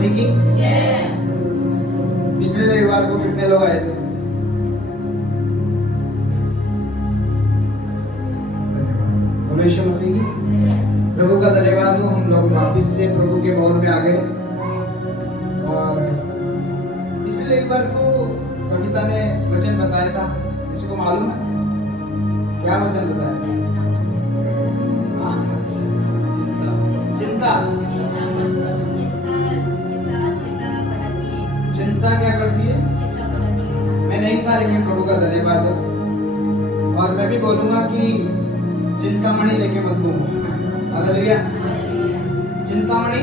मसीह की पिछले रविवार को कितने लोग आए थे? धन्यवाद। बोलो यीशु मसीह की प्रभु का धन्यवाद हो। हम लोग वापिस से प्रभु के भवन में आ गए। और पिछले रविवार को कविता ने वचन बताया था, किसी को मालूम है क्या वचन बताया था? चिंता। चिंता क्या करती है? मैं नहीं था, लेकिन प्रभु का धन्यवाद हो। और मैं भी बोलूंगा कि चिंतामणि लेके मत घूमो। हालेलुया। चिंतामणि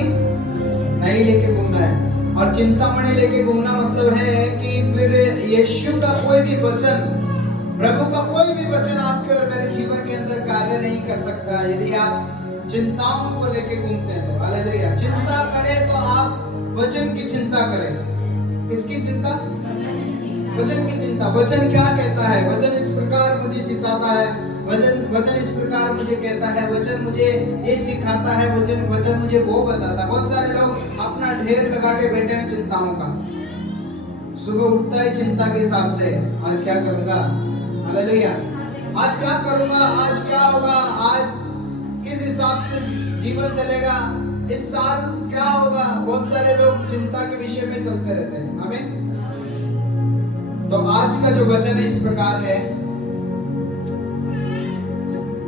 नहीं लेके घूमना है। और चिंतामणि लेके घूमना मतलब है कि फिर यीशु का कोई भी वचन, प्रभु का कोई भी वचन आपके और मेरे जीवन के अंदर कार्य नहीं कर सकता यदि आप चिंताओं को लेके घूमते हैं तो। हालेलुया। चिंता करें तो आप वचन की चिंता करें। किसकी चिंता? वचन की चिंता। वचन क्या कहता है? वचन इस प्रकार मुझे चिताता है, वचन इस प्रकार मुझे कहता है, वचन मुझे ये सिखाता है, वचन मुझे वो बताता है। बहुत सारे लोग अपना ढेर लगा के बैठे हैं चिंताओं का। सुबह उठता है चिंता के हिसाब से, आज क्या करूंगा? हालेलुया। आज क्या करूंगा? आज क्या होगा? आज किस हिसाब से जीवन चलेगा? इस साल क्या होगा? बहुत सारे लोग चिंता के विषय में चलते रहते हैं। आमीन। तो आज का जो वचन है इस प्रकार है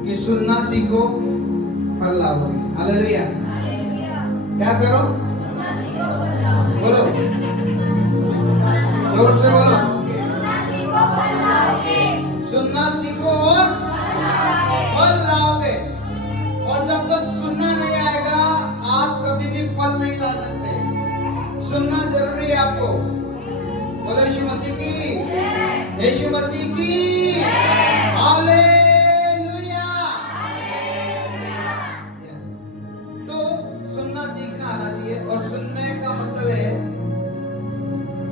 कि सुनना सीखो, फल लाओगे। हालेलुया। क्या करो? बोलो, जोर से बोलो। सुनना सीखो और फल लाओगे। और जब तक सुनना नहीं आएगा आप कभी भी फल नहीं ला सकते। सुनना जरूरी है आपको। बोलो यीशु मसीह की, यीशु मसीह की हालेलुया। तो सुनना सीखना आना चाहिए। और सुनने का मतलब है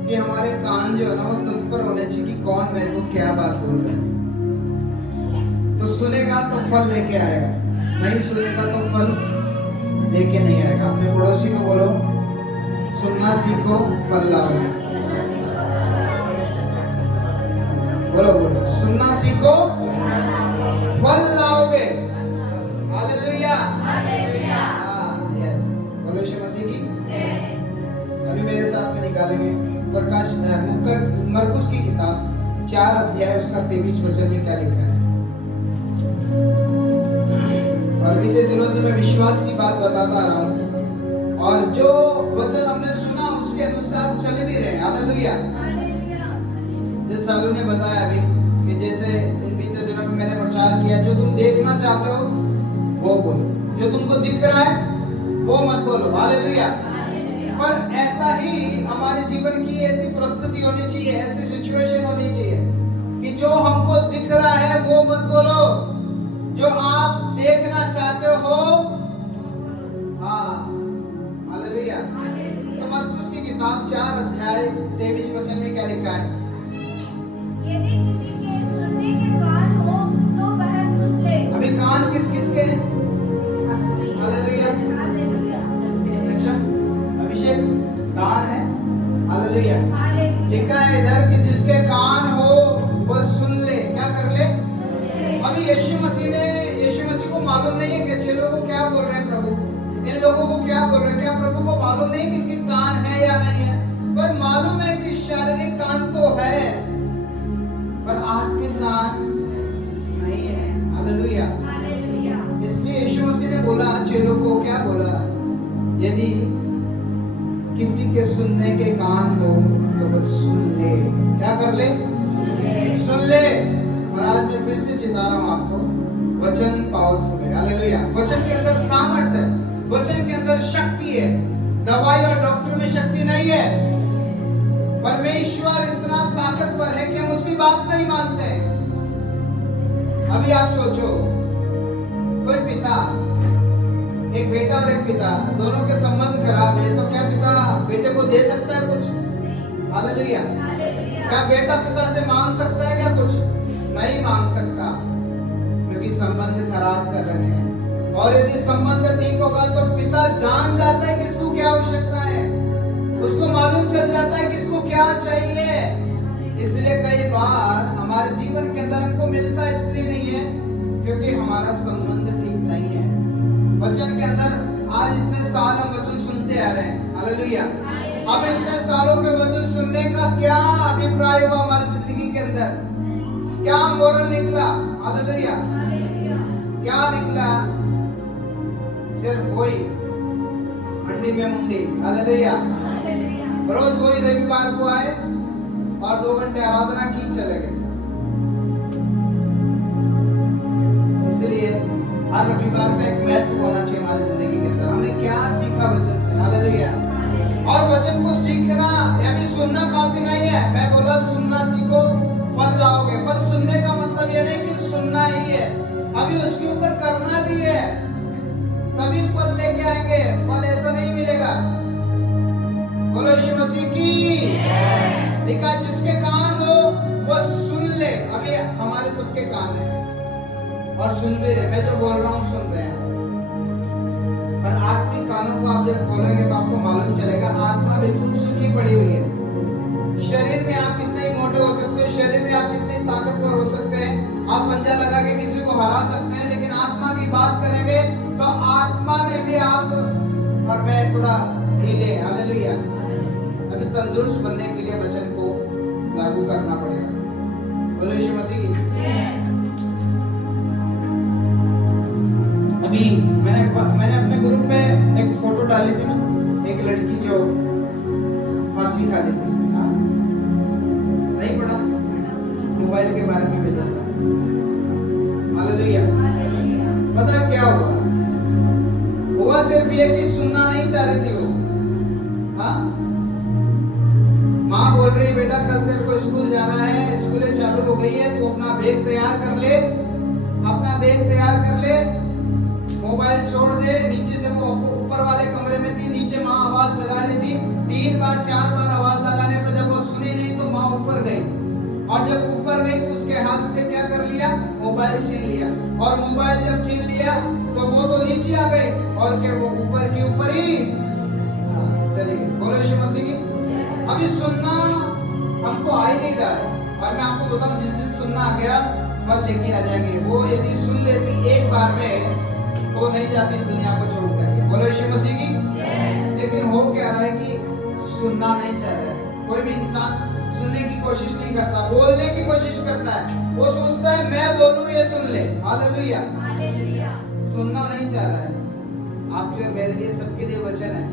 कि हमारे कान जो है ना वो तत्पर होने चाहिए कि कौन मेरे को क्या बात बोल रहा है। तो सुनेगा तो फल लेके आएगा, नहीं सुनेगा तो फल लेके नहीं आएगा। अपने पड़ोसी को बोलो, सुनना सीखो, फल लाओगे। बोलो बोलो, सुनना सीखो, फल लाओगे। हालेलुया। यस। बोलो यीशु मसीह की। अभी मेरे साथ में निकालेंगे प्रकाश मरकुस की किताब 4 अध्याय उसका 23 वचन में क्या लिखा है। और बीते दिनों से मैं विश्वास की बात बताता आ रहा हूँ और जो वचन हमने सुना उसके अनुसार चल भी रहे। हालेलुया। जैसे सालू ने बताया अभी कि जैसे इन बीते दिनों में मैंने प्रचार किया, जो तुम देखना चाहते हो वो बोलो, जो तुमको दिख रहा है वो मत बोलो। हालेलुया। पर ऐसा ही हमारे जीवन की ऐसी परिस्थिति होनी चाहिए, ऐसी सिचुएशन होनी चाहिए कि जो हमको दिख रहा है वो मत बोलो, जो आप देखना चाहते हो। हाँ। हालेलुया। तो मरकुस की किताब 4 अध्याय 23 वचन में क्या लिखा है? यदि किसी के सुनने के कान हो तो वह सुन ले। अभी कान किस किस के? हालेलुया। अभिषेक कान है। हालेलुया। लिखा है इधर कि जिसके कान हो वह सुन ले। क्या कर ले? अभी यीशु मसीह को मालूम नहीं है कि अच्छे लोगों को क्या बोल रहे हैं प्रभु, इन लोगों को क्या बोल रहे हैं। क्या प्रभु को मालूम नहीं कि इनके कान है या नहीं है? पर मालूम है कि शारीरिक कान तो है पर आत्मिक कान नहीं है। हालेलुया। इसलिए यीशु मसीह ने बोला चेलों को, क्या बोला? यदि किसी के सुनने के कान हो तो बस सुन ले। क्या कर ले? सुन ले। और आज मैं फिर से चिता रहा हूं आपको, वचन पावरफुल है। हालेलुया। वचन के अंदर सामर्थ्य है, वचन के अंदर शक्ति है। दवाई और डॉक्टर में शक्ति नहीं है। परमेश्वर इतना ताकतवर है कि हम उसकी बात नहीं मानते। अभी आप सोचो, कोई पिता, एक बेटा और एक पिता, दोनों के संबंध खराब है तो क्या पिता बेटे को दे सकता है कुछ? हालेलुया। क्या बेटा पिता से मांग सकता है क्या कुछ? नहीं मांग सकता, क्योंकि संबंध खराब कर रहे हैं। और यदि संबंध ठीक होगा तो पिता जान जाता है कि इसको क्या आवश्यकता है। क्या चाहिए। इसलिए कई बार हमारे जीवन के अंदर हमको मिलता इसलिए नहीं है क्योंकि हमारा संबंध ठीक नहीं है वचन के अंदर। आज इतने साल हम वचन सुनते आ रहे हैं, हालेलुया। अब इतने सालों के वचन सुनने का क्या अभिप्राय हुआ हमारी जिंदगी के अंदर, क्या मोरल निकला, हालेलुया। क्या निकला? सिर्फ वही मंडी में मुंडी, हालेलुया। रोज वही रविवार को आए और 2 घंटे आराधना की, चले गए। इसलिए हर रविवार का एक महत्व होना चाहिए हमारी जिंदगी के अंदर। हमने क्या सीखा वचन से, हालेलुया। और वचन को सीखना या भी सुनना काफी नहीं है। मैं बोला सुनना सीखो फल लाओगे, पर सुनने का मतलब ये नहीं कि सुनना ही है, अभी उसके ऊपर करना भी है, तभी फल लेके आएंगे। फल ऐसा नहीं मिलेगा। बोलो यीशु मसीह की। लिखा जिसके कान हो वो सुन ले। अभी हमारे सबके कान है और सुन भी रहे, मैं जो बोल रहा हूँ सुन रहे हैं, पर आत्मिक कानों को आप जब खोलेंगे तो आपको मालूम चलेगा आत्मा बिल्कुल सूखी पड़ी हुई है। शरीर में आप कितने मोटे हो सकते हैं, शरीर में आप कितने ताकतवर हो सकते हैं, आप पंजा लगा के किसी को हरा सकते हैं, लेकिन आत्मा की बात करेंगे तो आत्मा में भी आप और मैं थोड़ा ढीले, हालेलुया। अभी तंदुरुस्त बनने के लिए वचन को लागू करना पड़ेगा। बोलो यीशु मसीह की। अभी मैंने अपने ग्रुप में एक फोटो डाली थी ना, एक लड़की जो फांसी खा ली थी, हाँ? नहीं पढ़ा? मोबाइल के बारे में भेजा था, हालेलुया। पता क्या हुआ? हुआ सिर्फ ये कि सुनना नहीं चाह रही थी वो, हाँ? माँ बोल रही बेटा कल तेरे को स्कूल जाना है, स्कूलें चालू हो गई है, तो अपना बैग तैयार कर ले, अपना बैग तैयार कर ले, मोबाइल छोड़ दे। नीचे से वो ऊपर वाले कमरे में थी, नीचे माँ आवाज लगा रही थी, 3 बार 4 बार आवाज लगाने पर जब वो सुनी नहीं तो माँ ऊपर गई, और जब ऊपर गई तो उसके हाथ से क्या कर लिया? मोबाइल छीन लिया, और मोबाइल जब छीन लिया तो वो तो नीचे आ गई और क्या वो ऊपर की ऊपर ही चली गई। बोलो यीशु मसीह की। अभी सुनना हमको आ ही नहीं रहा है, और मैं आपको बताऊं जिस दिन सुनना आ गया फल लेके आ जाएंगे। वो यदि सुन लेती एक बार में तो वो नहीं जाती इस दुनिया को छोड़ करके। बोलो यीशु मसीह की। लेकिन हो क्या रहा है कि सुनना नहीं चाह रहा है। कोई भी इंसान सुनने की कोशिश नहीं करता, बोलने की कोशिश करता है। वो सोचता है मैं बोलूं ये सुन ले, हालेलुया। सुनना नहीं चाह रहा है। आपके और मेरे लिए सबके लिए वचन है,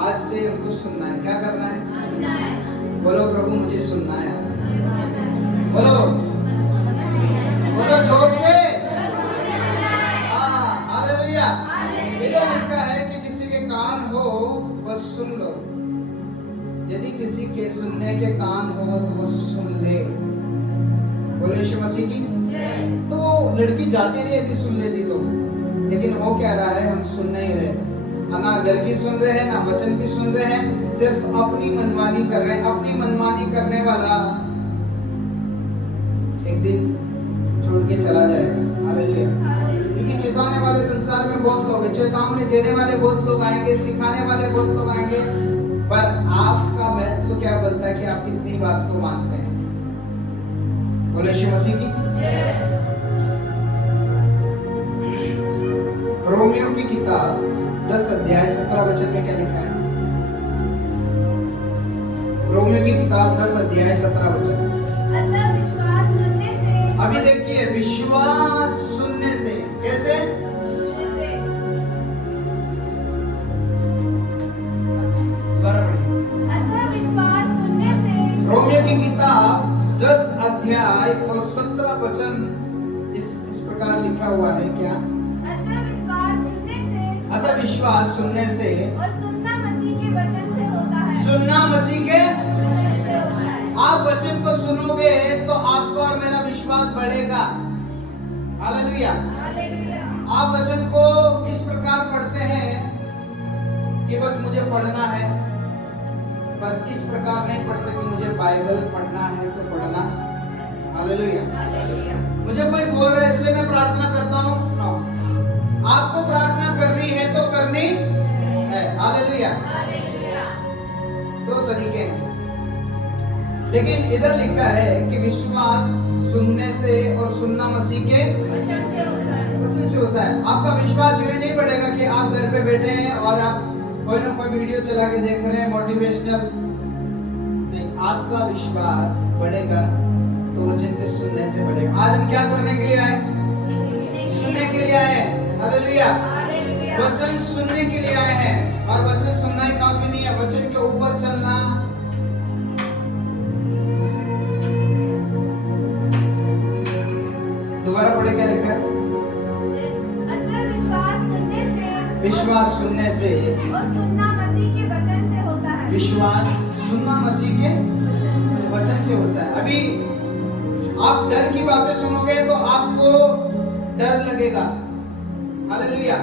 आज से हमको सुनना है। क्या करना है? बोलो प्रभु मुझे सुनना है। बोलो बोलो जोर से, हाँ, हालेलुया। इधर लिखा है कि किसी के कान हो बस सुन लो। यदि किसी के सुनने के कान हो तो वो सुन ले। बोलो यीशु मसीह की। तो वो लड़की जाती नहीं यदि सुन लेती तो, लेकिन वो क्या रहा है? हम सुन नहीं रहे, ना घर की सुन रहे हैं, ना वचन की सुन रहे हैं, सिर्फ अपनी मनमानी कर रहे हैं। अपनी मनमानी करने वाला एक दिन छोड़ के चला जाएगा, हालेलुया। क्योंकि चेताने वाले संसार में बहुत लोग हैं, चेतावनी देने वाले बहुत लोग आएंगे, सिखाने वाले बहुत लोग आएंगे, पर आपका महत्व क्या बनता है कि आप कितनी बात को मानते हैं। बोले यीशु मसीह की। रोमियो की किताब 10 अध्याय 17 वचन में क्या लिखा है? रोमियो की किताब 10 अध्याय 17 वचन। अतः विश्वास सुनने से, अभी देखिए, विश्वास सुनने से। कैसे? दोबारा पढ़िए। अतः विश्वास सुनने से। रोमियो की किताब 10 अध्याय और 17 वचन इस प्रकार लिखा हुआ है। क्या? अतः विश्वास सुनने से, और सुनना मसीह के वचन से होता है। सुनना मसीह के वचन से होता है। आप वचन को सुनोगे तो आपका और मेरा विश्वास बढ़ेगा, हालेलुया। आप वचन को इस प्रकार पढ़ते हैं कि बस मुझे पढ़ना है, पर इस प्रकार नहीं पढ़ते कि मुझे बाइबल पढ़ना है तो पढ़ना, हालेलुया। मुझे कोई बोल रहा है इसलिए मैं प्रार्थना करता हूँ, आपको प्रार्थना करनी है तो करनी है, हालेलुया। 2 तरीके हैं। लेकिन इधर लिखा है कि विश्वास सुनने से और सुनना मसीह के वचन से होता है। वचन से होता है। आपका विश्वास ये नहीं बढ़ेगा कि आप घर पे बैठे हैं और आप कोई ना कोई वीडियो चला के देख रहे हैं मोटिवेशनल। नहीं, आपका विश्वास बढ़ेगा तो वचन के सुनने से बढ़ेगा। आज हम क्या करने के लिए आए? सुनने के लिए आए हैं। हालेलुया। वचन सुनने के लिए आए हैं, और वचन सुनना ही काफी नहीं है, वचन के ऊपर चलना। दोबारा पढ़े, क्या लिखा है? अतः विश्वास सुनने से और सुनना मसीह के वचन से होता है। विश्वास सुनना मसीह के वचन से होता है। अभी आप डर की बातें सुनोगे तो आपको डर लगेगा। हालेलुया।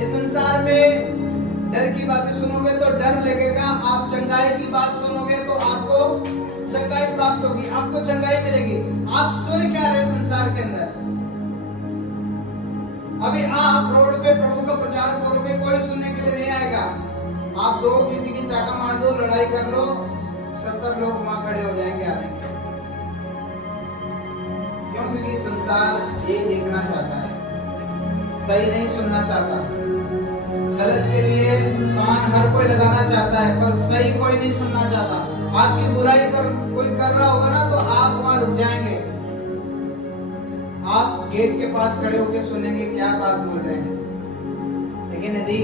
इस संसार में डर की बातें सुनोगे तो डर लगेगा। आप चंगाई की बात सुनोगे तो आपको चंगाई प्राप्त होगी, आपको चंगाई मिलेगी। आप सुन क्या रहे संसार के अंदर? अभी आप रोड पे प्रभु का प्रचार करोगे, कोई सुनने के लिए नहीं आएगा। आप दो किसी की चाटा मार दो, लड़ाई कर लो, 70 लोग वहां खड़े हो जाएंगे आने के। क्यों? क्योंकि संसार ये देखना चाहता है, सही नहीं सुनना चाहता। गलत के लिए कान हर कोई लगाना चाहता है, पर सही कोई नहीं सुनना चाहता। आपकी बुराई कोई कर रहा होगा ना, तो आप वहां रुक जाएंगे। आप गेट के पास खड़े होकर सुनेंगे क्या बात बोल रहे हैं। लेकिन यदि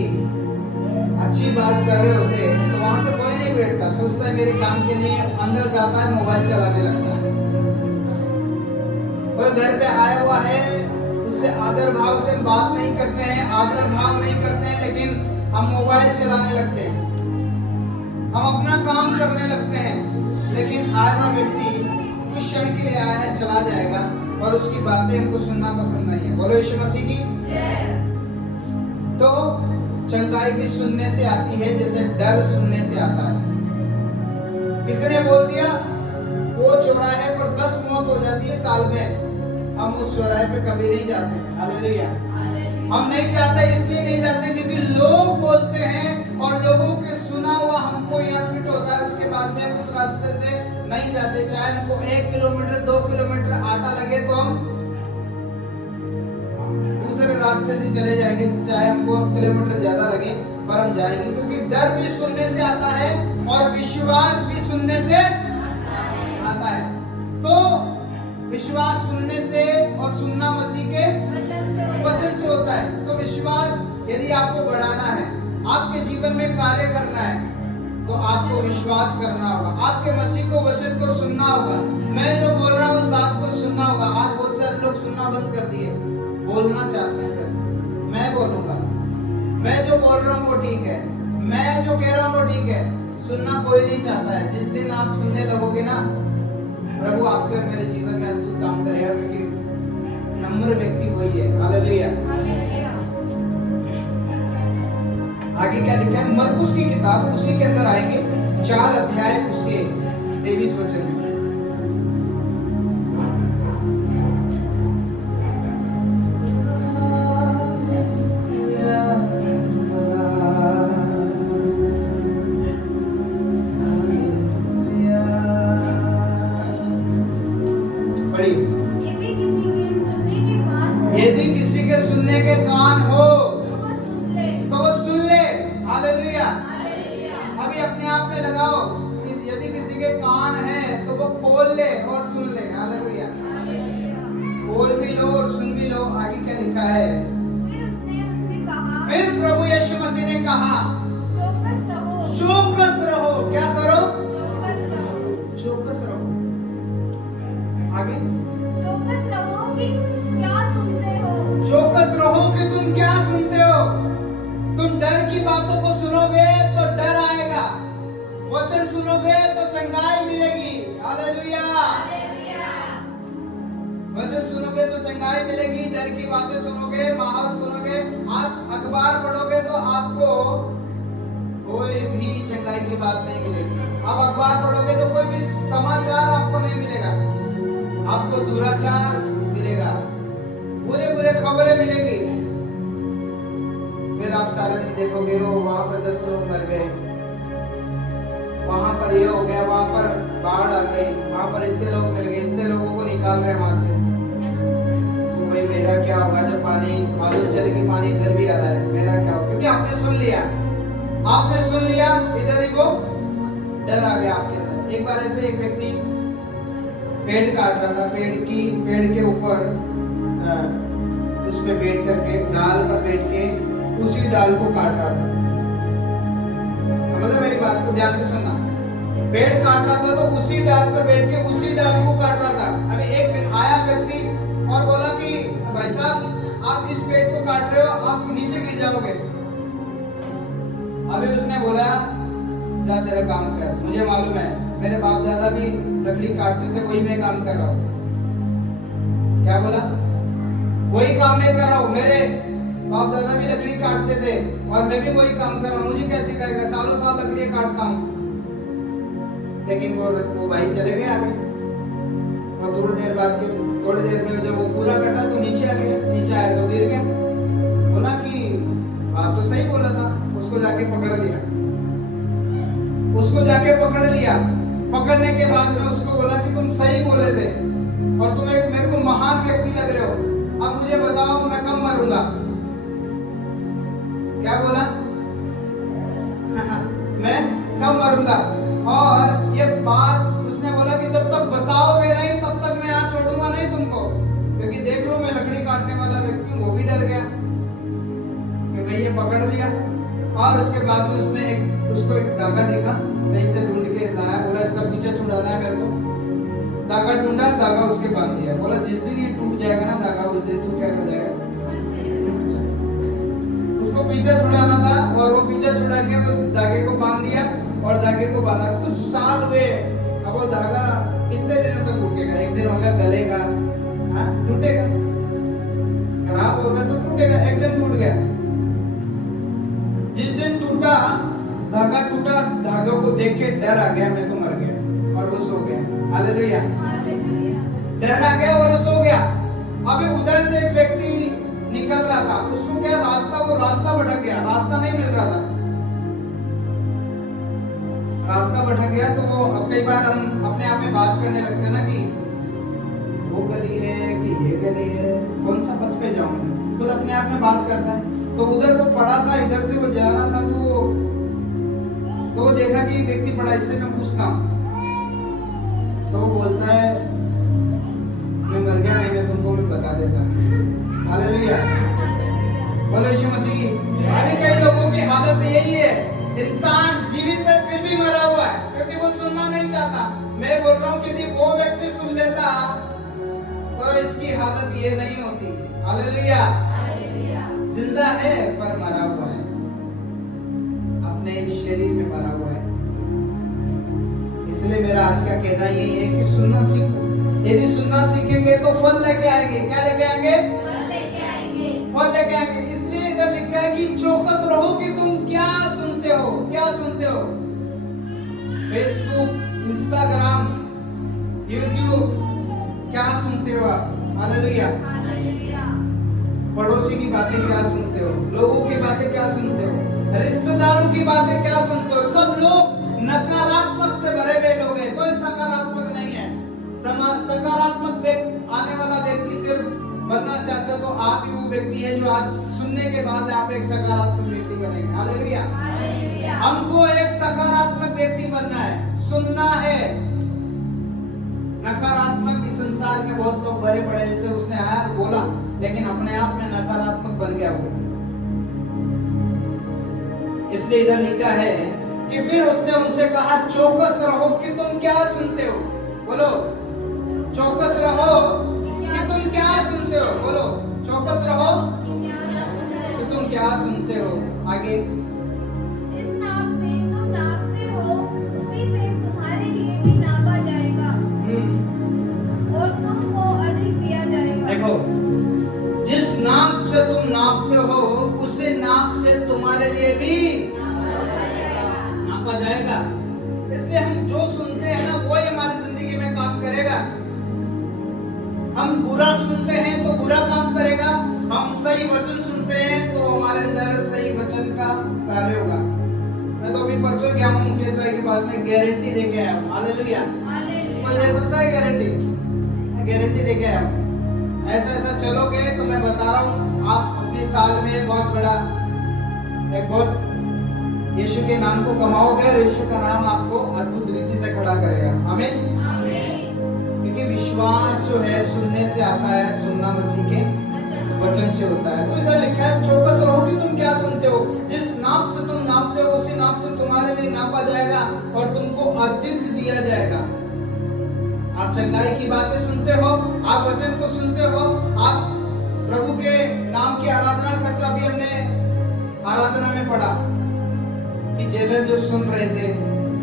अच्छी बात कर रहे होते तो वहां पे कोई नहीं बैठता, सोचता है मेरे काम के नहीं, अंदर जाता है, मोबाइल चलाने लगता है। कोई घर पे आया हुआ है, उससे आदर भाव से बात नहीं करते हैं, आदर भाव नहीं करते हैं, लेकिन हम मोबाइल चलाने लगते हैं, हम अपना काम करने लगते हैं। लेकिन आया हुआ व्यक्ति कुछ क्षण के लिए आया है, चला जाएगा, और उसकी बातें हमको सुनना पसंद नहीं है। बोलो यीशु मसीह की जय। तो चंगाई भी सुनने से आती है, जैसे डर सुनने से आता है। किसी ने बोल दिया वो चौराहे पर 10 मौत हो जाती है साल में, हम उस चौराहे पे कभी नहीं जाते। हालेलुया। हम नहीं जाते, इसलिए नहीं जाते क्योंकि लोग बोलते हैं और लोगों के सुना हुआ हमको यहाँ फिट होता है। उसके बाद में उस रास्ते से नहीं जाते, चाहे हमको 1 किलोमीटर 2 किलोमीटर आटा लगे तो हम दूसरे रास्ते से चले जाएंगे, चाहे हमको किलोमीटर ज्यादा लगे, पर हम जाएंगे। क्योंकि डर भी सुनने से आता है और विश्वास भी सुनने से आता है। तो विश्वास सुनने से और सुनना मसीह के वचन से होता है। तो विश्वास यदि आपको बढ़ाना है, आपके जीवन में कार्य करना है, तो आपको विश्वास करना होगा, आपके मसीह को वचन को सुनना होगा। मैं जो बोल रहा हूँ उस बात को सुनना होगा। आज बहुत सारे लोग सुनना बंद कर दिए, बोलना चाहते हैं सर मैं बोलूंगा, मैं जो बोल रहा हूँ वो ठीक है, मैं जो कह रहा हूँ वो ठीक है। सुनना कोई नहीं चाहता है। जिस दिन आप सुनने लगोगे ना, प्रभु आपके और मेरे जीवन में अद्भुत काम करेगा, क्योंकि नम्र व्यक्ति कोई है। हालेलुया। आगे क्या लिखा है? मरकुस की किताब, उसी के अंदर आएंगे 4 अध्याय, उसके 23 वचन में। यदि किसी के सुनने के कान हो तो वो सुन ले। हालेलुया। अभी अपने आप में लगाओ, यदि किसी के कान है तो वो खोल ले और सुन ले। हालेलुया। खोल भी लो और सुन भी लो। आगे क्या लिखा है? फिर प्रभु यीशु मसीह ने कहा, चौकस रहो। क्या करो? चौकस रहो। आगे चौकस रहो कि तुम क्या सुनते हो। तुम डर की बातों को सुनोगे तो डर आएगा, वचन सुनोगे तो चंगाई मिलेगी। हालेलुया। वचन सुनोगे तो चंगाई मिलेगी, डर की बातें सुनोगे, माहौल सुनोगे, आप अखबार पढ़ोगे तो आपको कोई भी चंगाई की बात नहीं मिलेगी। आप अखबार पढ़ोगे तो कोई भी समाचार आपको नहीं मिलेगा, आपको दुराचार मिलेगा, बुरे बुरे खबरें मिलेगी। फिर आप सारा दिन देखोगे वो वहां पर 10 लोग मर गए, वहां पर पर ये हो गया, वहां पर बाढ़ आ गई, वहां पर इतने लोग मिल गए, इतने लोगों को निकाल रहे वहां से, तो भाई मेरा क्या होगा जब पानी मालूम चले कि पानी इधर भी आ रहा है, मेरा क्या होगा? क्योंकि आपने सुन लिया, इधर ही वो डर आ गया आपके अंदर। एक बार ऐसे एक व्यक्ति पेड़ काट रहा था, पेड़ के ऊपर उस पे बैठ करके, डाल पर बैठ के उसी डाल को काट रहा था। समझे मेरी बात को? ध्यान से सुनना। पेड़ काट रहा था तो उसी डाल पर बैठ के उसी डाल को काट रहा था। अभी एक आया व्यक्ति और बोला कि भाई साहब आप इस पेड़ को काट रहे हो, आप नीचे गिर जाओगे। अभी उसने बोला जा तेरा काम कर, मुझे मालूम है मेरे बाप दादा भी लकड़ी काटते थे, वही मैं काम कर रहा हूँ। क्या बोला? वही काम मैं कर रहा हूँ, मेरे बाप दादा भी लकड़ी काटते थे और मैं भी वही काम कर रहा हूँ, मुझे क्या सिखाएगा? सालों साल लकड़ियां काटता हूँ। लेकिन वो भाई चले गए आगे। और थोड़ी देर में जब वो पूरा कटा तो नीचे आ गया, नीचे आया तो गिर गया। बोला कि बात तो सही बोला था। उसको जाके पकड़ लिया। पकड़ने के बाद में उसको बोला कि तुम सही बोले थे और तुम एक मेरे को महान व्यक्ति लग रहे हो, अब मुझे बताओ मैं कब मरूंगा? क्या बोला? मैं कब मरूंगा? और ये बात उसने बोला कि जब तक बताओगे नहीं तब तक मैं यहाँ छोड़ूंगा नहीं तुमको, क्योंकि देख लो मैं लकड़ी काटने वाला व्यक्ति हूँ। वो भी डर गया कि भाई ये पकड़ लिया। और उसके बाद में उसने उसको एक धागा दिखा, कहीं से ढूंढ के लाया, बोला इसका पीछा छुड़ाना है मेरे को। धागा ढूंढा, धागा उसके बांध दिया। बोला जिस दिन ये टूट जाएगा ना धागा, उस दिन तू क्या कर जाएगा? उसको पीछा छुड़ाना था और वो पीछा छुड़ा के उस धागे को बांध दिया और धागे को बांधा। कुछ साल हुए, अब वो धागा कितने दिनों तक रुकेगा? एक दिन होगा गलेगा, टूटेगा, खराब होगा तो टूटेगा। एक दिन टूट गया। जिस दिन टूटा धागा, धागों को देख के डर आ गया, मैं तो मर गया, और वो सो गया। हालेलुया। डर आ गया और वो सो गया। अभी उधर से एक व्यक्ति निकल रहा था, उसको क्या वो रास्ता भटक गया, रास्ता नहीं मिल रहा था। रास्ता भटक गया तो वो, अब कई बार हम अपने आप में बात करने लगते हैं ना कि वो गली है कि ये गली है, कौन सा पथ पे जाऊं, खुद अपने आप में बात करता है। तो उधर वो पड़ा था, इधर से वो जा रहा था, तो वो देखा कि व्यक्ति पड़ा, इससे मैं पूछता हूँ। तो वो बोलता है मैं मर गया नहीं, मैं तुमको मैं बता देता हूँ। हालेलुया, बोलो यीशु मसीह। अभी कई लोगों की हालत यही है, इंसान जीवित है फिर भी मरा हुआ है, क्योंकि वो सुनना नहीं चाहता। मैं बोल रहा हूँ कि यदि वो व्यक्ति सुन लेता तो इसकी हालत ये नहीं होती। हालेलुया। जिंदा है पर मरा हुआ है, अपने शरीर में मरा हुआ है। इसलिए मेरा आज का कहना यही है कि सुनना सीखो। यदि सुनना सीखेंगे तो फल लेके आएंगे। क्या लेके आएंगे? फल लेके आएंगे। इसलिए इधर लिखा है कि चौकस रहो कि तुम क्या सुनते हो। फेसबुक, इंस्टाग्राम, यूट्यूब, क्या सुनते हो आप? हालेलुया। पड़ोसी की बातें क्या सुनते हो? लोगों की बातें क्या सुनते हो? रिश्तेदारों की बातें क्या सुनते हो? सब लोग नकारात्मक से भरे हुए लोग हैं, कोई सकारात्मक नहीं है। सकारात्मक आने वाला व्यक्ति सिर्फ बनना चाहते हो तो आप ही वो व्यक्ति है जो आज सुनने के बाद आप एक सकारात्मक व्यक्ति बनेंगे। हालेलुया। हमको एक सकारात्मक व्यक्ति बनना है, सुनना है। नकारात्मक इस संसार में बहुत लोग भरे पड़े, जैसे उसने आया और बोला लेकिन अपने आप में नकारात्मक बन गया वो। इसलिए इधर लिखा है कि फिर उसने उनसे कहा चौकस रहो कि तुम क्या सुनते हो। बोलो चौकस रहो कि तुम क्या सुनते हो। बोलो चौकस रहो कि तुम क्या सुनते हो। आगे, जिस नाप से तुम नापते हो उसी से तुम्हारे लिए भी नापा जाएगा और तुमको अधिक दिया जाएगा। देखो, जिस नाप से तुम नापते हो उसी नाप से तुम्हारे लिए भी नापा जाएगा। इसलिए हम जो सुनते हैं ना वो हमारी जिंदगी में काम करेगा। हम बुरा सुनते हैं तो बुरा काम करेगा, हम सही वचन सुनते हैं तो हमारे अंदर सही वचन का कार्य होगा। मैं तो अभी अभी परसों गया हूँ मुकेश भाई के पास में, गारंटी दे के आया हूँ। हालेलुया। कोई दे सकता है गारंटी? गारंटी दे के आया हूँ। ऐसा ऐसा चलोगे तो मैं बता रहा हूँ आप अपने साल में बहुत बड़ा एक बहुत यीशु के नाम को कमाओगे और यीशु का नाम आपको अद्भुत रीति से खड़ा करेगा। आमीन। क्योंकि विश्वास जो है सुनने से आता है, सुनना मसीह के वचन से होता है। तो इधर लिखा है चौकस रहो कि तुम क्या सुनते हो, जिस नाप से तुम नापते हो उसी नाप से तुम्हारे लिए नापा जाएगा और तुमको अधिक दिया जाएगा। आप चंगाई की बातें सुनते हो, आप वचन को सुनते हो, आप प्रभु के नाम की आराधना करते हो। अभी हमने आराधना में पढ़ा कि जेलर जो सुन रहे थे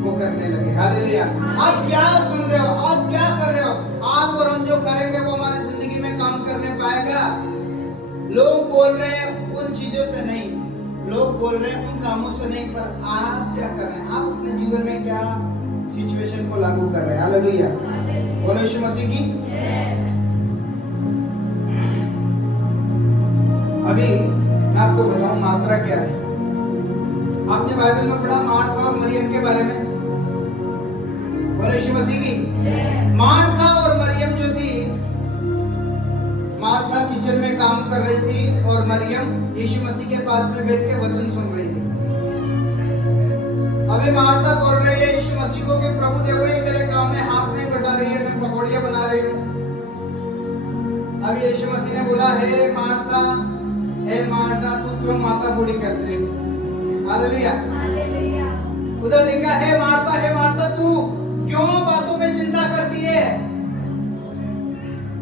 वो करने लगे। हालेलुया। आप क्या सुन रहे हो, आप क्या कर रहे हो? आप और हम जो करेंगे वो हमारी जिंदगी में काम करने पाएगा। लोग बोल रहे हैं उन चीजों से नहीं, लोग बोल रहे हैं उन कामों से नहीं, पर आप क्या कर रहे हैं? आप अपने जीवन में क्या सिचुएशन को लागू कर रहे हैं? हालेलुया। बोलो यीशु मसीह की। अभी मैं आपको बताऊं मात्रा क्या है। आपने बाइबल में पढ़ा मार्था और मरियम के बारे में? बोलो यीशु मसीह की। मार्था और मरियम जो थी, मार्था किचन में काम कर रही थी और मरियम यीशु मसीह के पास में बैठ के वचन सुन रही थी। अभी मार्था बोल रही है यीशु मसीह को कि प्रभु देखो ये मेरे काम में हाथ नहीं बटा रही है, मैं पकौड़ियां बना रही हूँ। अब यीशु मसीह ने बोला हे मार्था तू क्यों माथा फोड़ी करते है? हालेलुया। उधर लिखा हे मार्था तू क्यों बातों में चिंता करती है?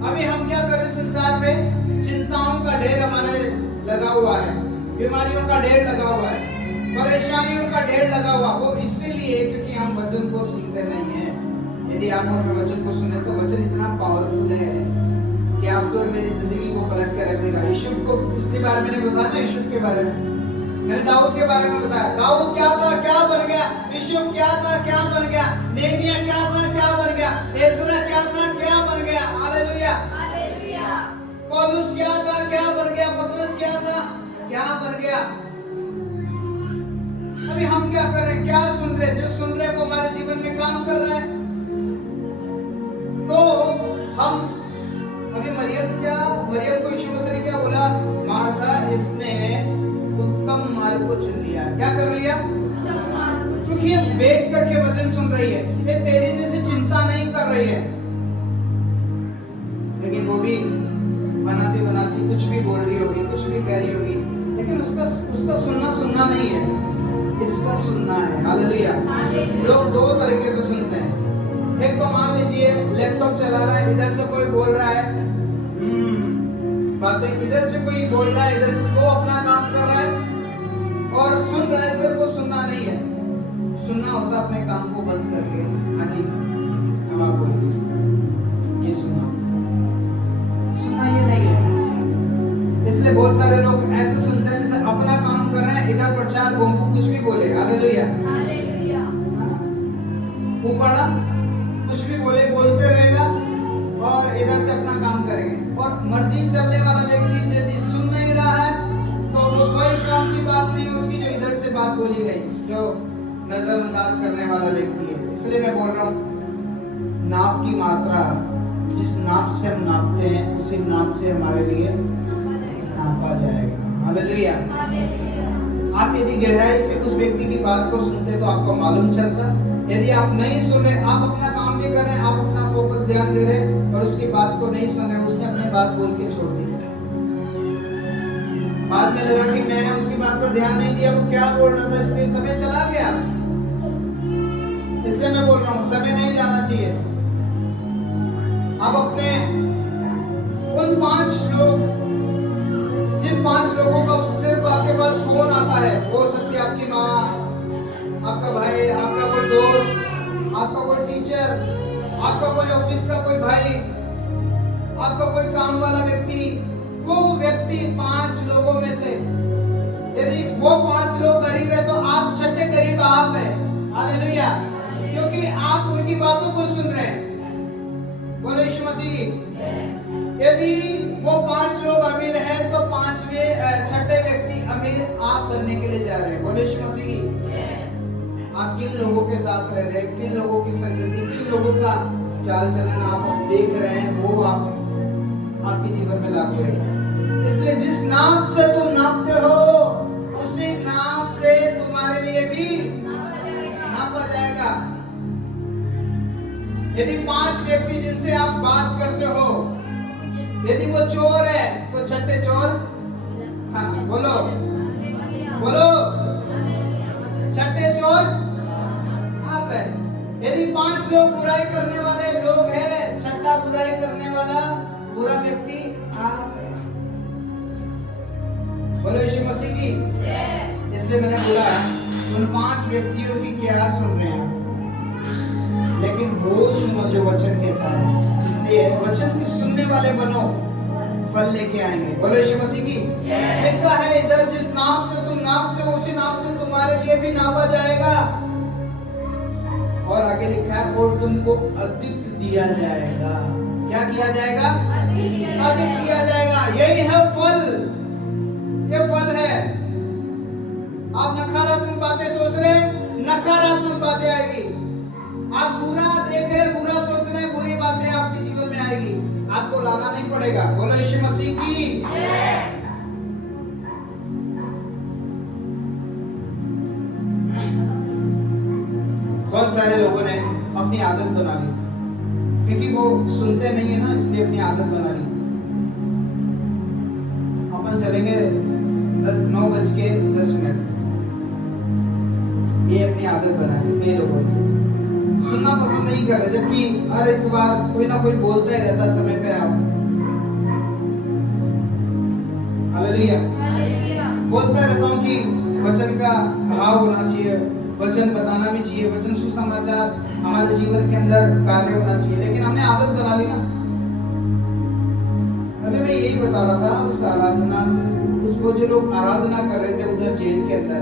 अभी हम क्या कर रहे हैं संसार में? चिंताओं का ढेर हमारे लगा हुआ है, बीमारियों का ढेर लगा हुआ है, परेशानियों का ढेर लगा हुआ। वो इसीलिए क्योंकि हम वचन को सुनते नहीं हैं। यदि आप और मैं वचन को सुने तो वचन इतना पावरफुल है कि आपको और मेरी जिंदगी को पलट के रख देगा। यूसुफ को पिछली बार मैंने बताया ना, यूसुफ के बारे में मैंने दाऊद के बारे में बताया। दाऊद क्या था, क्या बन गया? यूसुफ क्या था, क्या बन गया? नेहमिया क्या था, क्या बन गया? एजरा क्या था, क्या बन गया? हालेलुया। पौलुस क्या था, क्या बन गया? पतरस क्या था, क्या बन गया? अभी हम क्या कर रहे हैं? क्या सुन रहे हैं? जो सुन रहे हैं वो हमारे जीवन में काम कर रहा है। तो हम अभी मरियम को यीशु मसीह ने क्या बोला? मार्था इसने उत्तम मार्ग को चुन लिया। क्या कर लिया? क्योंकि ये बैठ करके वचन सुन रही है, ये तेरी जैसी चिंता नहीं कर रही है। लेकिन वो भी बनाती बनाती कुछ भी बोल रही होगी, कुछ भी कह रही होगी, लेकिन उसका सुनना नहीं है, इसका सुनना है। हालेलुया। लोग दो तरीके से सुनते हैं। एक तो मान लीजिए लैपटॉप चला रहा है, इधर से कोई बोल रहा है बातें, इधर से कोई बोल रहा है, इधर से वो अपना काम कर रहा है और सुन रहा है। सिर्फ वो सुनना नहीं है, सुनना होता अपने काम को बंद करके। हाँ जी, अब आप बोलिए। ये सुनना ये नहीं है। इसलिए बहुत सारे लोग ऐसे सुनते हैं जैसे अपना काम कर रहे हैं, इधर प्रचार बोंबू कुछ भी बोले। हालेलुया। ऊपड़ा कुछ भी बोलते रहेगा और इधर से अपना काम करेंगे। और मर्जी चलने वाला व्यक्ति यदि सुन नहीं रहा है तो वो कोई काम की बात नहीं उसकी, जो इधर से बात बोली गई, जो नजरअंदाज करने वाला व्यक्ति है। इसलिए मैं बोल रहा हूँ नाप की मात्रा, जिस नाप से हम नापते हैं उसी नाप से हमारे लिए नापा जाएगा। हालेलुया। आप यदि गहराई से उस व्यक्ति की बात को सुनते तो आपको मालूम चलता। यदि आप नहीं सुन रहे, आप अपना काम भी कर रहे हैं, आप अपना फोकस ध्यान दे रहे हैं और उसकी बात को नहीं सुन रहे, उसने अपनी बात बोल के छोड़ दी। बाद में लगा कि मैंने उसकी बात पर ध्यान नहीं दिया, वो क्या बोल रहा था, इसलिए समय चला गया। इसलिए मैं बोल रहा हूँ समय नहीं जाना चाहिए। आप अपने उन 5 लोग, जिन 5 लोगों का सिर्फ आपके पास फोन आता है, हो सकती है आपकी माँ, आपका भाई, आपका कोई दोस्त, आपका कोई टीचर, आपका कोई ऑफिस का कोई भाई, आपका कोई काम वाला व्यक्ति, वो व्यक्ति 5 लोगों में से यदि वो 5 लोग गरीब है तो आप छठे गरीब आप है। हालेलुया। क्योंकि आप उनकी बातों को सुन रहे हैं। बोलो यीशु मसीह। यदि वो 5 लोग अमीर हैं तो 5वें छठे व्यक्ति अमीर आप बनने के लिए जा रहे हैं। बोलो यीशु मसीह। किन लोगों के साथ रह रहे हैं, किन लोगों की संगति, किन लोगों का चाल चलन आप देख रहे हैं, वो आपके जीवन में लागू है। इसलिए जिस नाप से तुम नापते हो उसी नाप से तुम्हारे लिए भी नापा जाएगा। यदि 5 व्यक्ति जिनसे आप बात करते हो, यदि वो चोर है तो छठे चोर, हाँ बोलो बोलो, छठे चोर आप है। यदि 5 लोग बुराई करने वाले लोग हैं, छठा बुराई करने वाला बुरा व्यक्ति आप है। बोलो यीशु मसीह की। इसलिए मैंने बोला उन 5 व्यक्तियों की क्या सुन रहे हैं, लेकिन वो सुनो जो वचन कहता है। इसलिए वचन की सुनने वाले बनो, फल लेके आएंगे। बोलो यीशु मसीह की। लिखा है इधर, जिस नाप से तुम नापते हो उसी नाप से तुम्हारे लिए भी नापा जाएगा। और आगे लिखा है और तुमको अधिक दिया जाएगा। क्या किया जाएगा? अधिक दिया जाएगा। यही है फल, ये फल है। आप नकारात्मक बातें सोच रहे हैं, नकारात्मक बातें आएगी। आप बुरा देख रहे, बुरा सोच रहे, बुरी बातें आपके जीवन में आएगी। आपको लाना नहीं पड़ेगा। बोलो यीशु मसीह की। बहुत सारे लोगों ने अपनी आदत बना ली, क्योंकि वो सुनते नहीं है ना, इसलिए अपनी आदत बना ली। अपन चलेंगे 9:10। ये अपनी आदत बना ली कई लोगों ने। सुनना पसंद नहीं कर रहे, जबकि हर एक बार कोई ना कोई बोलता ही रहता समय पे। आप हालेलुया बोलता रहता हूँ कि वचन का भाव होना चाहिए, वचन बताना भी चाहिए, वचन सुसमाचार हमारे जीवन के अंदर कार्य होना चाहिए, लेकिन हमने आदत बना ली ना। अभी मैं यही बता रहा था, उस आराधना, उसको जो लोग आराधना कर रहे थे उधर जेल के अंदर,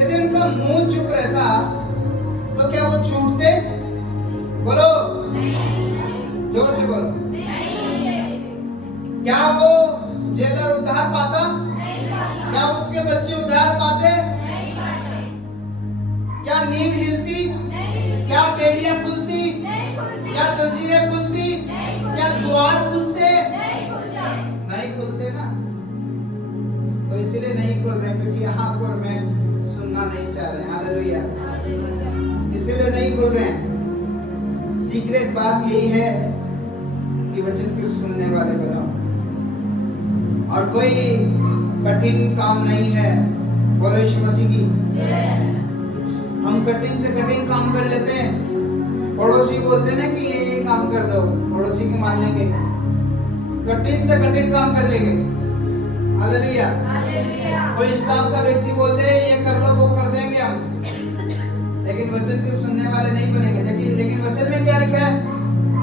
यदि उनका मुंह चुप रहता तो क्या वो छूटते? बोलो जोर से बोलो। क्या वो जेलर उद्धार पाता? क्या उसके बच्चे उद्धार पाते? क्या नींव हिलती? क्या बेड़ियां खुलती? क्या जंजीरें खुलती? क्या द्वार खुलते? नहीं खुलते ना। तो इसलिए नहीं खुल रहे, क्योंकि यहाँ पर मैं सुनना नहीं चाह रहे। हालेलुया। इसलिए नहीं बोल रहे हैं। सीक्रेट बात यही है कि वचन के सुनने वाले बनाओ, और कोई कठिन काम नहीं है। बोलो यीशु मसीह की। हम कठिन से कठिन काम कर लेते हैं। पड़ोसी बोलते ना कि ये काम कर दो, पड़ोसी की मान लेंगे, कठिन से कठिन काम कर लेंगे। हालेलुया। कोई स्टाफ का व्यक्ति बोल दे ये कर लो, वो कर देंगे हम, लेकिन वचन के सुनने वाले नहीं बनेंगे। लेकिन वचन में क्या लिखा है?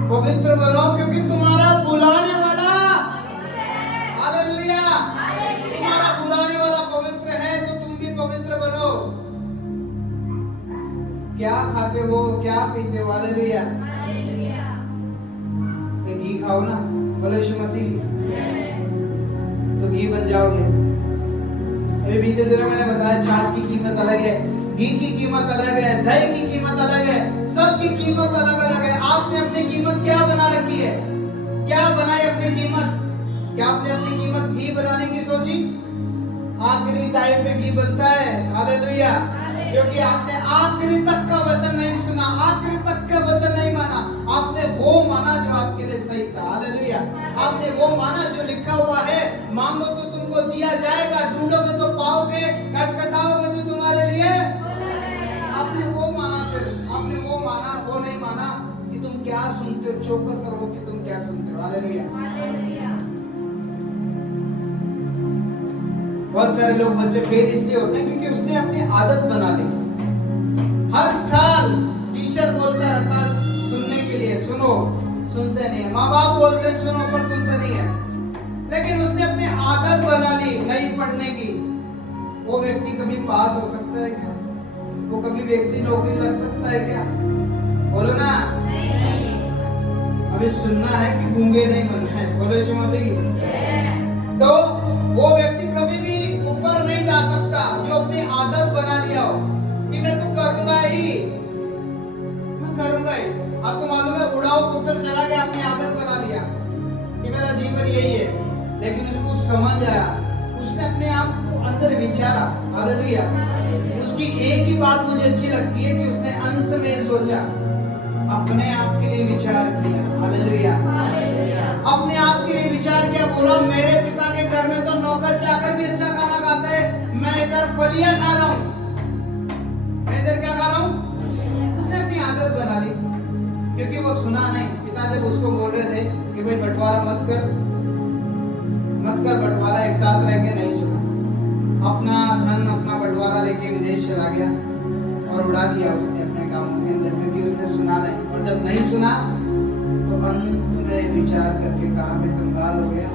पवित्र बनो क्योंकि तुम्हारा बुलाने वाला, हालेलुया, तुम्हारा बुलाने वाला पवित्र है, तो तुम भी पवित्र बनो। क्या खाते हो, क्या पीते हो? हालेलुया। घी खाओ ना, बोलो यीशु मसीह की, तो घी बन जाओगे। अभी बीते दिनों मैंने बताया छाछ की कीमत अलग है, घी की कीमत अलग है, दही की कीमत अलग है, सबकी कीमत अलग अलग है। आपने अपनी कीमत क्या बना रखी है? क्या बनाई अपनी कीमत? क्या आपने अपनी कीमत घी बनाने की सोची? आखिरी टाइम पे घी बनता है। हालेलुया। क्योंकि आपने आखिरी तक का वचन नहीं सुना, आखिरी तक का वचन नहीं माना। आपने वो माना जो आपके लिए सही था। हालेलुया। आपने वो माना जो लिखा हुआ है, मांगो तो तुमको दिया जाएगा, ढूंढोगे तो पाओगे, खटखटाओगे तो तुम्हारे लिए। आपने वो माना, सिर्फ आपने वो माना, वो नहीं माना कि तुम क्या सुनते हो, चौकस रहो कि तुम क्या सुनते हो। हालेलुया। बहुत सारे लोग बच्चे फेल इसलिए होते हैं क्योंकि उसने अपनी आदत बना ली। हर साल टीचर बोलता रहता सुनने के लिए, सुनो, सुनते नहीं है। माँ बाप बोलते हैं सुनो, पर सुनते नहीं है। लेकिन उसने अपनी आदत बना ली नहीं पढ़ने की। वो व्यक्ति कभी पास हो सकता है क्या? वो कभी व्यक्ति नौकरी लग सकता है क्या? बोलो ना। अभी सुनना है कि गूंगे नहीं बनना है। बोलो यीशु मसीह की। तो वो व्यक्ति कभी भी ऊपर नहीं जा सकता जो अपनी आदत बना लिया हो कि मैं तो करूंगा आपको मालूम है, उड़ाऊ पुत्र चला गया, अपनी आदत बना लिया कि मेरा जीवन यही है। लेकिन उसको समझ आया, उसने अपने आप को अंदर विचारा। हालेलुया। उसकी एक ही बात मुझे अच्छी लगती है कि उसने अंत में सोचा, अपने आप के लिए विचार किया। हालेलुया। अपने आप के लिए विचार किया, बोला मेरे पिता के घर में तो नौकर चाकर भी अच्छा खाना खाते हैं, मैं इधर फलियां खा रहा हूं। मैं इधर क्या खा रहा हूं? उसने अपनी आदत बना ली, क्योंकि वो सुना नहीं। पिता जब उसको बोल रहे थे कि भाई बंटवारा मत कर बंटवारा, एक साथ रह के, नहीं सुना। अपना धन, अपना बंटवारा लेके विदेश चला गया और उड़ा दिया उसने अपने कामों के अंदर, क्योंकि उसने सुना नहीं। और जब नहीं सुना तो अंत में विचार करके कहा, मैं कंगाल हो गया,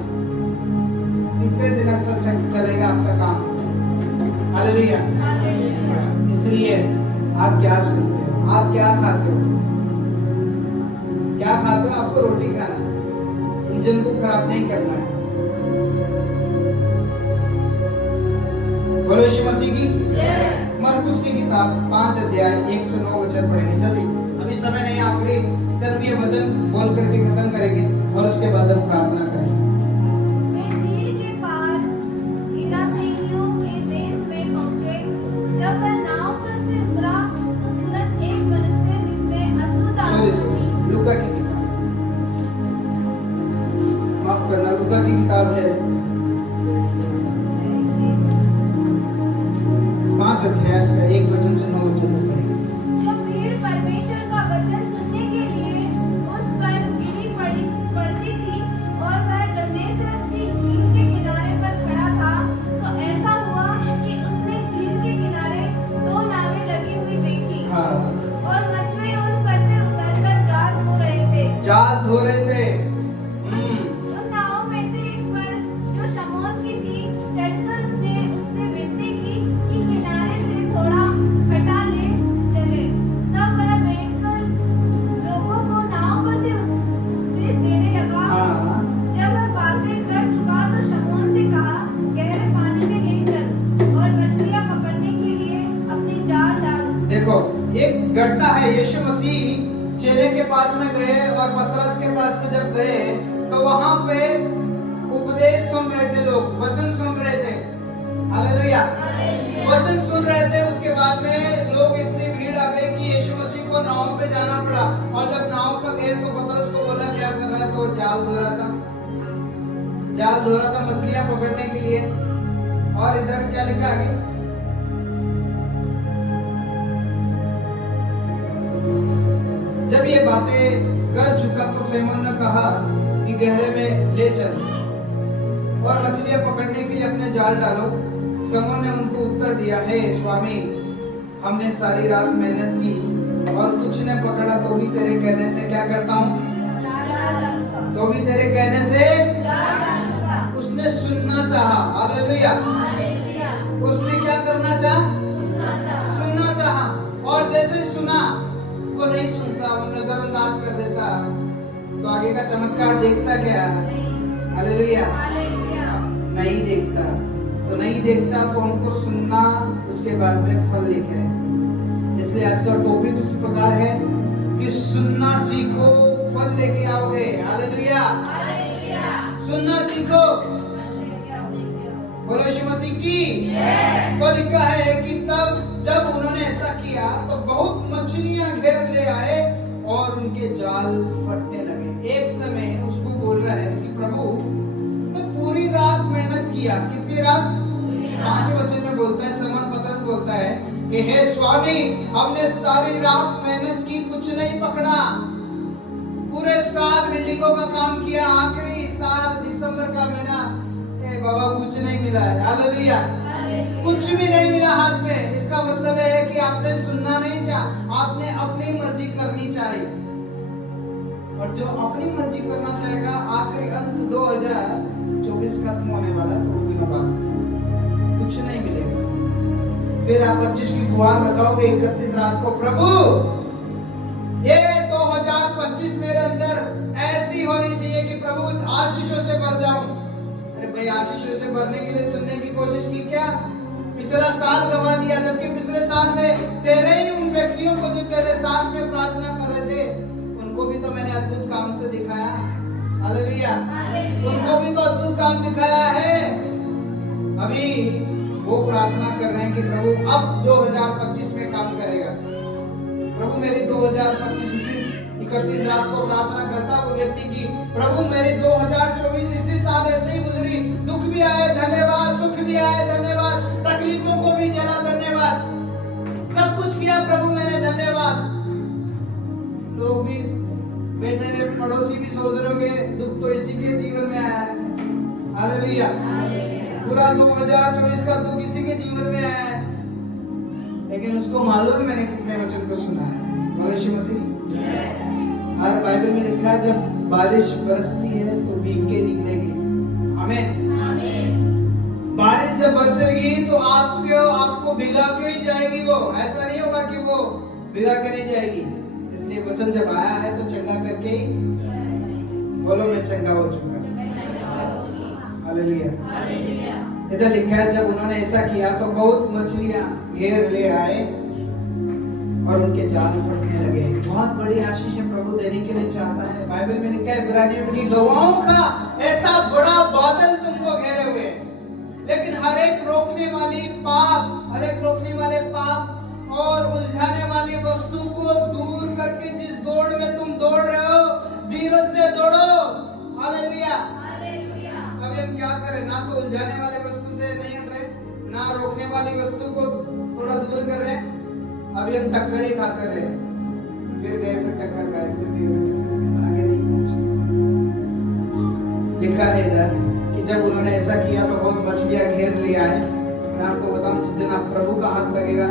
कितने दिन तक चलेगा आपका काम? हालेलुया। इसलिए आप क्या सुनते हो, आप क्या खाते हो? क्या खाते हो? आपको रोटी खाना है, इंजन को खराब नहीं करना है। बोलो यीशु मसीह की। मरकुस की किताब 5 अध्याय 109 वचन पढ़ेंगे जल्दी, अभी समय नहीं, आखिरी सिर्फ ये वचन बोल करके खत्म करेंगे और उसके बाद हम प्रार्थना करेंगे। वे झील के पार गिरासेनियों के देश में पहुंचे। जब वह नाव पर से उतरा तो तुरंत एक मनुष्य जिसमें अशुद्ध आत्मा लूका की किताब, माफ करना, लूका की किताब है 5 अध्याय उसका 1 वचन से 9 वचन तक पढ़ेंगे। जब भीड़ परमेश्वर का वचन सुनने के लिए उस पर गिरी पड़ती थी और वह गन्नेसरत की झील के किनारे पर खड़ा था, तो ऐसा हुआ कि उसने झील के किनारे 2 नावें लगी हुई देखी। और मछुए उन पर से उतरकर जाल धो रहे थे। उन नावों में से एक पर, जो शमौन की थी, चढ़कर उसने उससे विनती की कि किनारे से थोड़ा हटा ले चले। तब वह बैठकर लोगों को नाव पर से उपदेश देने लगा। जब वह बातें कर चुका तो शमौन से कहा, गहरे पानी में ले चल और मछलियां पकड़ने के लिए अपने जाल डाल। देखो, एक घटना है, यीशु मसीह चेले के पास में गए और पतरस के पास में जब गए तो वहां पे उपदेश सुन रहे थे लोग, वचन सुन रहे थे। हालेलुया। वचन सुन रहे थे। उसके बाद में लोग, इतनी भीड़ आ गई कि यीशु मसीह को नाव पे जाना पड़ा। और जब नाव पे गए तो पतरस को बोला क्या कर रहा है, तो वो जाल धो रहा था मछलियां पकड़ने के लिए। और इधर क्या लिखा आगे, जब ये बातें कर चुका तो सीमोन ने कहा कि गहरे में ले चल और मछलियां पकड़ने के लिए अपने जाल डालो। सीमोन ने उनको उत्तर दिया, हे स्वामी, हमने सारी रात मेहनत की और कुछ ने पकड़ा, तो भी तेरे कहने से क्या करता हूँ? तो भी तेरे कहने से। उसने सुनना चाहा। हालेलुया। उसने क्या करना चाहा? सुनना चाहा। और जैसे ही सुना, वो नहीं सुनता, वो नजरअंदाज कर देता, तो आगे का चमत्कार देखता क्या? हालेलुया। नहीं देखता। तो नहीं देखता तो हमको सुनना, उसके बाद में फल लेके आए। इसलिए आज का टॉपिक इस प्रकार है कि सुनना सीखो, फल लेके आओगे। हालेलुया। सुनना सीखो। बोलो यीशु मसीह की। तो लिखा है कि तब जब उन्होंने ऐसा किया तो बहुत मछलियां घेर ले आए और उनके जाल फटने लगे। एक समय उसको बोल रहा है कि प्रभु, मैं पूरी रात मेहनत किया। कितनी रात? 5 वचन में बोलता है, सीमोन पतरस बोलता है कि हे स्वामी, हमने सारी रात मेहनत की, कुछ नहीं पकड़ा। पूरे साल बिल्डिंगों का काम किया, आखिरी साल दिसंबर का महीना, बाबा कुछ नहीं मिला है। हालेलुया। कुछ भी नहीं मिला हाथ में। इसका मतलब है कि आपने सुनना नहीं चाहा, आपने अपनी मर्जी करनी चाहिए। और जो अपनी मर्जी करना चाहेगा, आखिरी अंत 2024 खत्म होने वाला, थोड़े दिनों बाद कुछ नहीं मिलेगा। फिर आप 25 की गुहार लगाओगे 31 रात को, प्रभु ये 2025 मेरे अंदर ऐसी होनी चाहिए कि प्रभु आशीषों से भर जाऊं। भाई, आशीषों से भरने के लिए सुनने की कोशिश की क्या? पिछला साल गवा दिया, जबकि पिछले साल में तेरे ही उन व्यक्तियों को जो तेरे साथ में प्रार्थना कर रहे थे, तो मैंने अद्भुत काम से दिखाया। हालेलुया। उनको भी तो अद्भुत काम दिखाया है। अभी वो प्रार्थना कर रहे हैं कि प्रभु अब 2025 में काम करेगा। प्रभु मेरी 2025 उसी 31 रात को प्रार्थना करता वो व्यक्ति की, प्रभु मेरी 2024 इसी साल ऐसे ही गुजरी, दुख भी आए धन्यवाद, सुख भी आए धन्यवाद, तकलीफों को भी झेला धन्यवाद, सब कुछ किया प्रभु मैंने धन्यवाद। लोग भी बैठे हुए पड़ोसी भी सोच रहे होंगे दुख तो इसी के जीवन में आया है। हालेलुया। पूरा 2024 का दुख इसी के जीवन में आया है, लेकिन उसको मालूम है मैंने कितने वचन को सुना है। यीशु मसीह हर बाइबल में लिखा है जब बारिश बरसती है तो भीग के निकलेगी। आमीन। बारिश जब बरसेगी तो आपको भिगा के ही जाएगी। वो ऐसा नहीं होगा कि वो भिगा के नहीं जाएगी। इसलिए वचन जब आया है तो चंगा करके ही बोलो मैं चंगा हो चुका। हालेलुया। इधर लिखा है जब उन्होंने ऐसा किया तो बहुत मछलियां घेर ले आए और उनके जाल फटने लगे। बहुत बड़ी आशीष प्रभु देने के लिए चाहता है। बाइबल में लिखा है इब्रानियों में कि गवाहों का ऐसा बड़ा बादल तुमको घेरे हुए, लेकिन हर एक रोकने वाले पाप और उलझाने वाली वस्तु को दूर करके जिस दौड़ में तुम दौड़ रहे हो धीरज से दौड़ो। हालेलुया। अभी हम क्या करें, ना तो उलझाने वाले वस्तु से नहीं हट रहे, ना रोकने वाली वस्तु को थोड़ा दूर कर रहे हैं। अभी हम टक्कर ही खाते रहे, फिर गए फिर टक्कर खाए, फिर गए फिर टक्कर खाए, आगे नहीं पहुंचे। लिखा है इधर कि जब उन्होंने ऐसा किया तो बहुत मछलियां घेर ले आए। मैं आपको बताऊं जिस दिन आप प्रभु का हाथ लगेगा,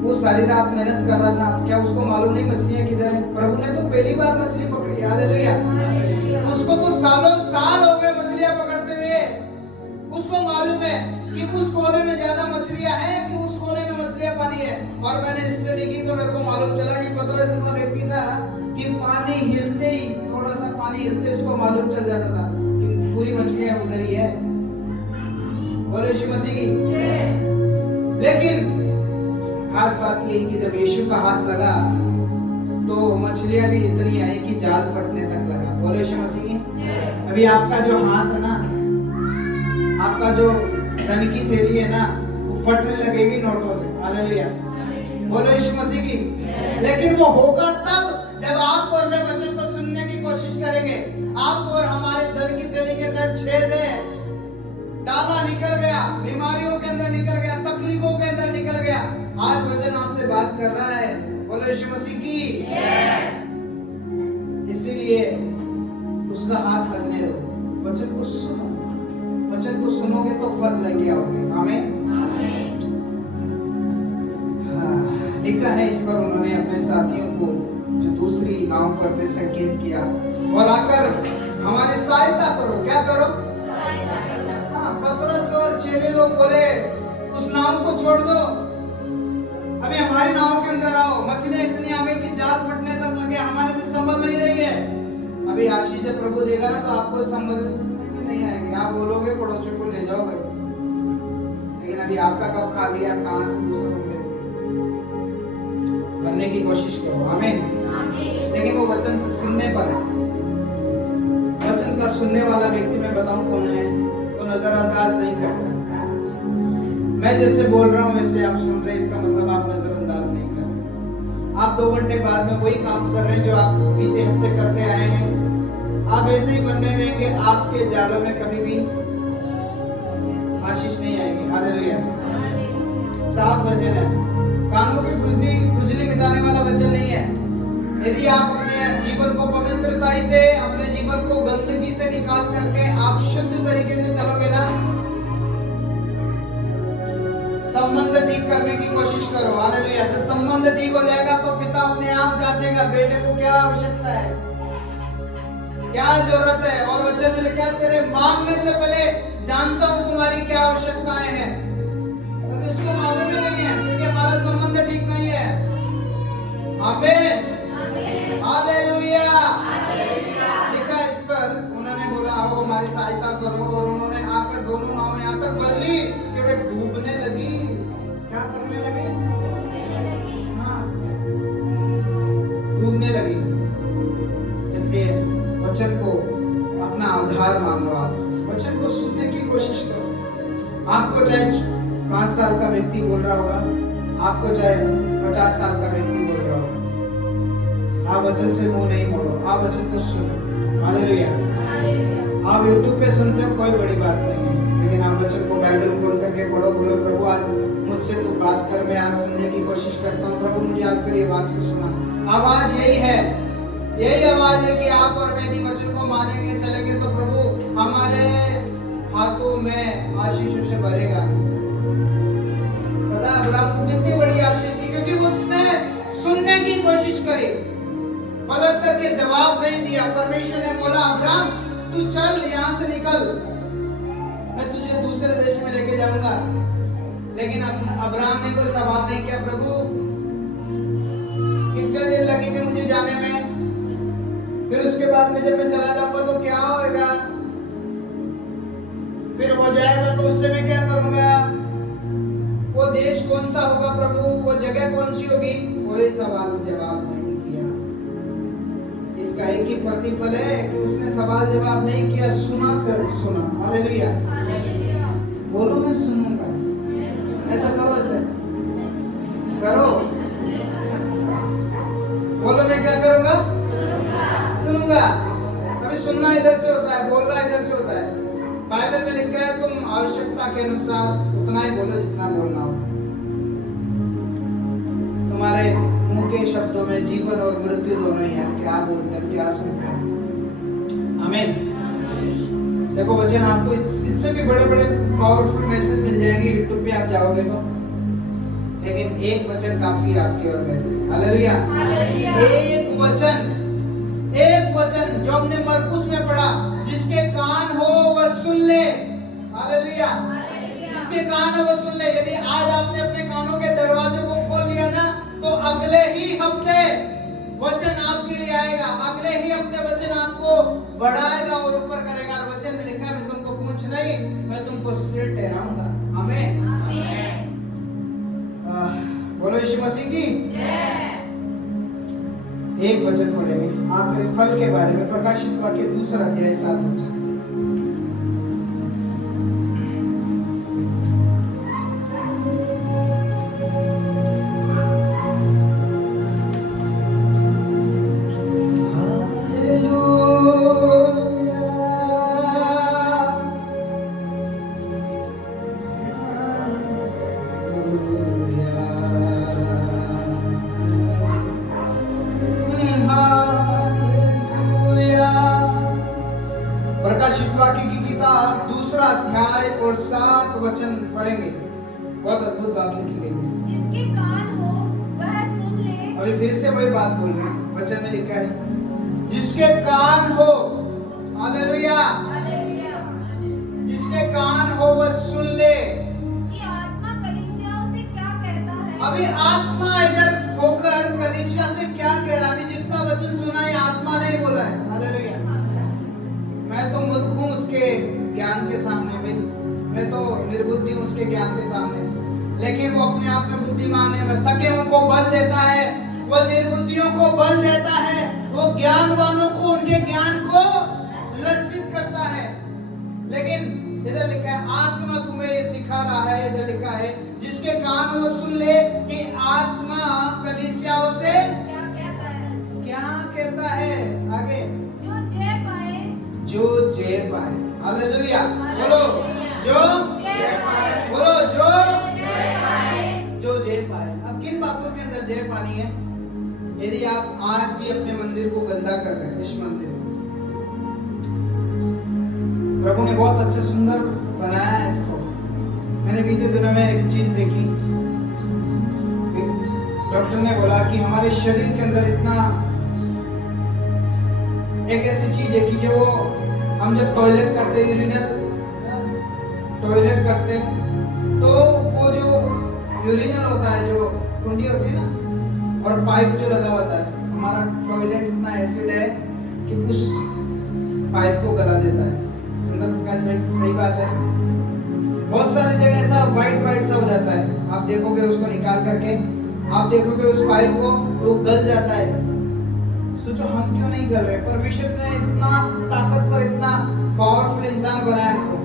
वो सारी रात मेहनत कर रहा था, क्या उसको मालूम नहीं मछलियां किधर है? प्रभु ने तो पहली बार मछली पकड़ी। हालेलुया। उसको तो सालों साल हो गए मछलियां पकड़ते हुए। उसको मालूम है कि उस कोने में ज्यादा मछलियां हैं कि उस कोने में मछलियां पानी है। और मैंने स्टडी की तो मेरे को मालूम चला कि पतरस ऐसा व्यक्ति था कि पानी हिलते ही, थोड़ा सा पानी हिलते उसको मालूम चल जाता था कि पूरी मछलियां उधर ही है। बोलो यीशु मसीह की। लेकिन खास बात यही कि जब यीशु का हाथ लगा तो मछलियां भी इतनी आई कि जाल फटने तक लगा। बोलो यीशु मसीह की। अभी आपका जो हाथ है ना, आपका जो धन की थैली है ना, वो फटने लगेगी नोटों से। हालेलुया। बोलो यीशु मसीह की। लेकिन वो होगा तब जब आप और मैं वचन को सुनने की कोशिश करेंगे। आप और हमारे धन की थैली के अंदर छेद है, डाला निकल गया, बीमारियों के अंदर निकल गया, तकलीफों के अंदर निकल गया। आज वचन आपसे बात कर रहा है। बोलो यीशु मसीह की। इसीलिए उसका हाथ लगने दो, वचन को सुनो। वचन को सुनोगे तो फल लेके आओगे। आमीन। लिखा है इस पर उन्होंने अपने साथियों को जो दूसरी नाव पर थे संकेत किया और आकर हमारी सहायता करो। क्या करो? हाँ, पतरस और चेले लोग बोले उस नाव को छोड़ दो, अभी हमारी नाव के अंदर आओ। मछलियां इतनी आ गई कि जाल फटने तक लगे, हमारे से संभल नहीं रही है। अभी आशीष जब प्रभु देगा ना तो आपको संभलने में नहीं आएगी। आप बोलोगे पड़ोसियों को ले जाओ भाई, लेकिन अभी आपका कब खा लिया, कहां से दूसरों को देखोगे? करने की कोशिश करो। आमीन। लेकिन वो वचन सुनने पर, वचन का सुनने वाला व्यक्ति मैं बताऊं कौन है, वो नजरअंदाज नहीं करता। मैं जैसे बोल रहा हूं वैसे आप सुन रहे हैं, इसका मतलब आप नजरअंदाज नहीं कर रहे। आप 2 घंटे बाद में वही काम कर रहे हैं जो आप बीते हफ्ते करते आए हैं। आप ऐसे ही बनने रहेंगे, आपके जालों में कभी भी आशीष नहीं आएगी। हालेलुया। साफ वचन है, कानों की खुजली मिटाने वाला वचन नहीं है। यदि आप अपने जीवन को पवित्रता से, अपने जीवन को गंदगी से निकाल करके आप शुद्ध तरीके से चलोगे ना, संबंध ठीक करने की कोशिश करो। हालेलुया। जब संबंध ठीक हो जाएगा तो पिता अपने आप जांचेगा बेटे को क्या आवश्यकता है, क्या जरूरत है। और वचन में लिखा है तेरे मांगने से पहले जानता हूं तुम्हारी क्या आवश्यकताएं हैं। तभी उसको मालूम ही नहीं है क्योंकि हमारा संबंध ठीक नहीं है। आमीन। हालेलुया। लिखा इस पर उन्होंने बोला आओ हमारी सहायता करो, और उन्होंने आकर दोनों नाव यहाँ तक भर ली कि वे डूबने लगी। क्या करने लगे? हाँ, डूबने लगी। वचन को अपना आधार मान लो। आज से वचन को सुनने की कोशिश करो। आपको चाहे 5 साल का व्यक्ति बोल रहा होगा, आपको चाहे 50 साल का व्यक्ति बोल रहा होगा, आप वचन से मुंह नहीं मोड़ो, आप वचन को सुनो। हालेलुया। आप YouTube पे सुनते हो, कोई बड़ी बात नहीं है, लेकिन आप वचन को बाइबल खोल करके पढ़ो। बोलो प्रभु आज मुझसे तू बात कर, मैं आज सुनने की कोशिश करता हूँ। प्रभु मुझे आज तेरी आवाज को सुना। आवाज यही है, यही आवाज है कि आप और मैं यदि वचन को मानेंगे, चलेंगे, तो प्रभु हमारे हाथों में आशीषों से भरेगा। पता अब्राहम को कितनी बड़ी आशीष दी, क्योंकि उसने सुनने की कोशिश करी, पलट करके जवाब नहीं दिया। परमेश्वर ने बोला अब्राहम तू चल यहाँ से निकल, मैं तुझे दूसरे देश में लेके जाऊंगा। लेकिन अब्राहम ने कोई सवाल नहीं किया, प्रभु कितने दिन लगेंगे मुझे जाने में, फिर उसके बाद में जब मैं चला जाऊंगा तो क्या होएगा, फिर हो जाएगा तो उससे मैं क्या करूंगा, वो देश कौन सा होगा प्रभु, वो जगह कौन सी होगी। कोई सवाल जवाब नहीं किया। इसका एक ही प्रतिफल है कि उसने सवाल जवाब नहीं किया, सुना, सिर्फ सुना। हालेलुया। बोलो मैं सुनूंगा। ऐसा करो, ऐसे करो। बोलो मैं क्या करूंगा, सुनूंगा। अभी सुनना इधर से होता है, बोलना इधर से होता है। बाइबल में लिखा है तुम आवश्यकता के अनुसार उतना ही बोलो जितना बोलना होता है। तुम्हारे मुंह के शब्दों में जीवन और मृत्यु दोनों ही है। क्या बोलते हैं, क्या सुनते हैं। आमीन। देखो वचन आपको इससे भी बड़े बड़े पावरफुल मैसेज मिल जाएंगे यूट्यूब पे आप जाओगे तो, लेकिन एक वचन काफी है आपके और मेरे लिए। हालेलुया। एक वचन जो हमने मरकुस में पढ़ा, जिसके कान हो वह सुन ले। हालेलुया। जिसके कान हो वह सुन ले। यदि आज आपने अपने कानों के दरवाजे को खोल लिया ना, तो अगले ही हफ्ते वचन आपके लिए आएगा, अगले ही हफ्ते वचन आपको बढ़ाएगा और ऊपर करेगा। और वचन में लिखा है मैं तुमको पूंछ नहीं, मैं तुमको सिर ठहराऊंगा। आमीन। बोलो यीशु मसीह की जय। एक वचन पढ़ेंगे आखिरी फल के बारे में, प्रकाशित वाक्य 2 अध्याय 7 वचन। प्रकाशित वाक्य की किताब 2 अध्याय और 7 वचन पढ़ेंगे। बहुत अद्भुत बात लिखी गई है। जिसके कान हो वह सुन ले। अभी फिर से वही बात बोल रही हूँ, वचन में लिखा है जिसके कान हो। हालेलुया। जिसके कान हो वह सुन ले। कि आत्मा कलीसियाओं से क्या कहता है। अभी आत्मा इधर होकर कलीसिया से क्या कह रहा है। अभी जितना वचन सुना है आत्मा नहीं बोला है। हालेलुया। मैं तो मूर्ख हूँ उसके ज्ञान के सामने में, मैं तो निर्बुद्धि हूँ उसके ज्ञान के सामने, लेकिन वो अपने आप में बुद्धिमान है। वह थकेओं को बल देता है, वह निर्बुद्धियों को बल देता है, वो ज्ञानवानों को उनके ज्ञान को लज्जित करता है। लेकिन इधर लिखा है आत्मा तुम्हें ये सिखा रहा है। इधर लिखा है जिसके कान वो सुन ले कि आत्मा कलीसियाओं से क्या कहता है। क्या कहता है। आगे जो जय पाए। जो जय पाए। हालेलुया। बोलो जो जय पाए। बोलो जो जय पाए। जो जय पाए। अब किन बातों के अंदर जय पानी है। यदि आप आज भी अपने मंदिर को गंदा कर रहे हैं, इस मंदिर को प्रभु ने बहुत अच्छा सुंदर बनाया है इसको। मैंने बीते दिनों में एक चीज देखी, डॉक्टर ने बोला कि हमारे शरीर के अंदर इतना एक ऐसी चीज है कि जो हम जब टॉयलेट करते हैं, यूरिनल टॉयलेट करते हैं, तो वो जो यूरिनल होता है, जो कुंडी होती है ना, और पाइप जो लगा होता है, हमारा टॉयलेट इतना एसिड है कि उस पाइप को गला देता है। चंद्र प्रकाश भाई सही बात है। बहुत सारी जगह ऐसा वाइट सा हो जाता है, आप देखोगे उसको निकाल करके, आप देखोगे उस पाइप को वो गल जाता है, सूझ सोचो हम क्यों नहीं कर रहे? परमेश्वर ने इतना ताकतवर, इतना पावरफुल इंसान बनाया हमको,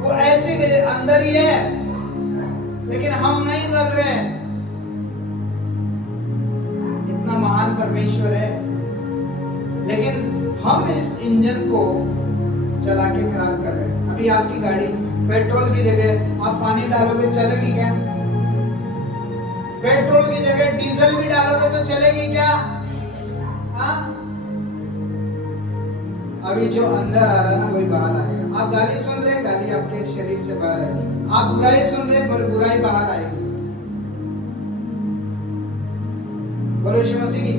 वो ऐसे अंदर ही है, लेकिन हम नहीं कर रहे। इतना महान परमेश्वर है, लेकिन हम इस इंजन को चला के खराब कर रहे हैं। अभी आपकी गाड़ी पेट्रोल की जगह आप पानी डालोगे, चलेगी क्या? पेट्रोल की जगह डीजल भी डालोगे तो चलेगी क्या? हाँ? अभी जो अंदर आ रहा है ना वही बाहर आएगा। आप गाली सुन रहे हैं, गाली आपके शरीर से बाहर आएगी। आप बुराई सुन रहे हैं, पर बुराई बाहर आएगी। बोलो यीशु मसीह की।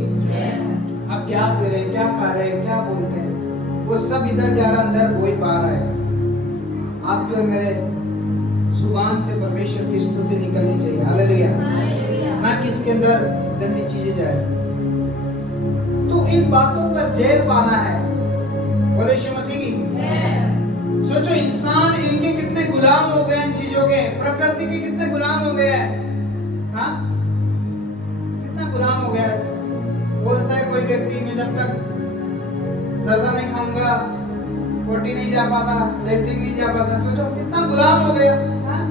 आप क्या कर रहे हैं, क्या खा रहे हैं, क्या बोलते हैं, वो सब इधर जा रहा, अंदर वही बाहर आएगा। आपके और मेरे जुबान से परमेश्वर की स्तुति निकलनी चाहिए। हालेलुया। ना किसके अंदर गंदी चीजें जाए। तो इन बातों पर जय पाना है। बोलो यीशु मसीह की। सोचो इंसान इनके कितने गुलाम हो गए, इन चीजों के, प्रकृति के कितने गुलाम हो गए हैं। हाँ, कितना गुलाम हो गया है। बोलता है कोई व्यक्ति, मैं जब तक जर्दा नहीं खाऊंगा, पोटी नहीं जा पाता, लेटरिन नहीं जा पाता। सोचो कितना गुलाम हो गया। हाँ?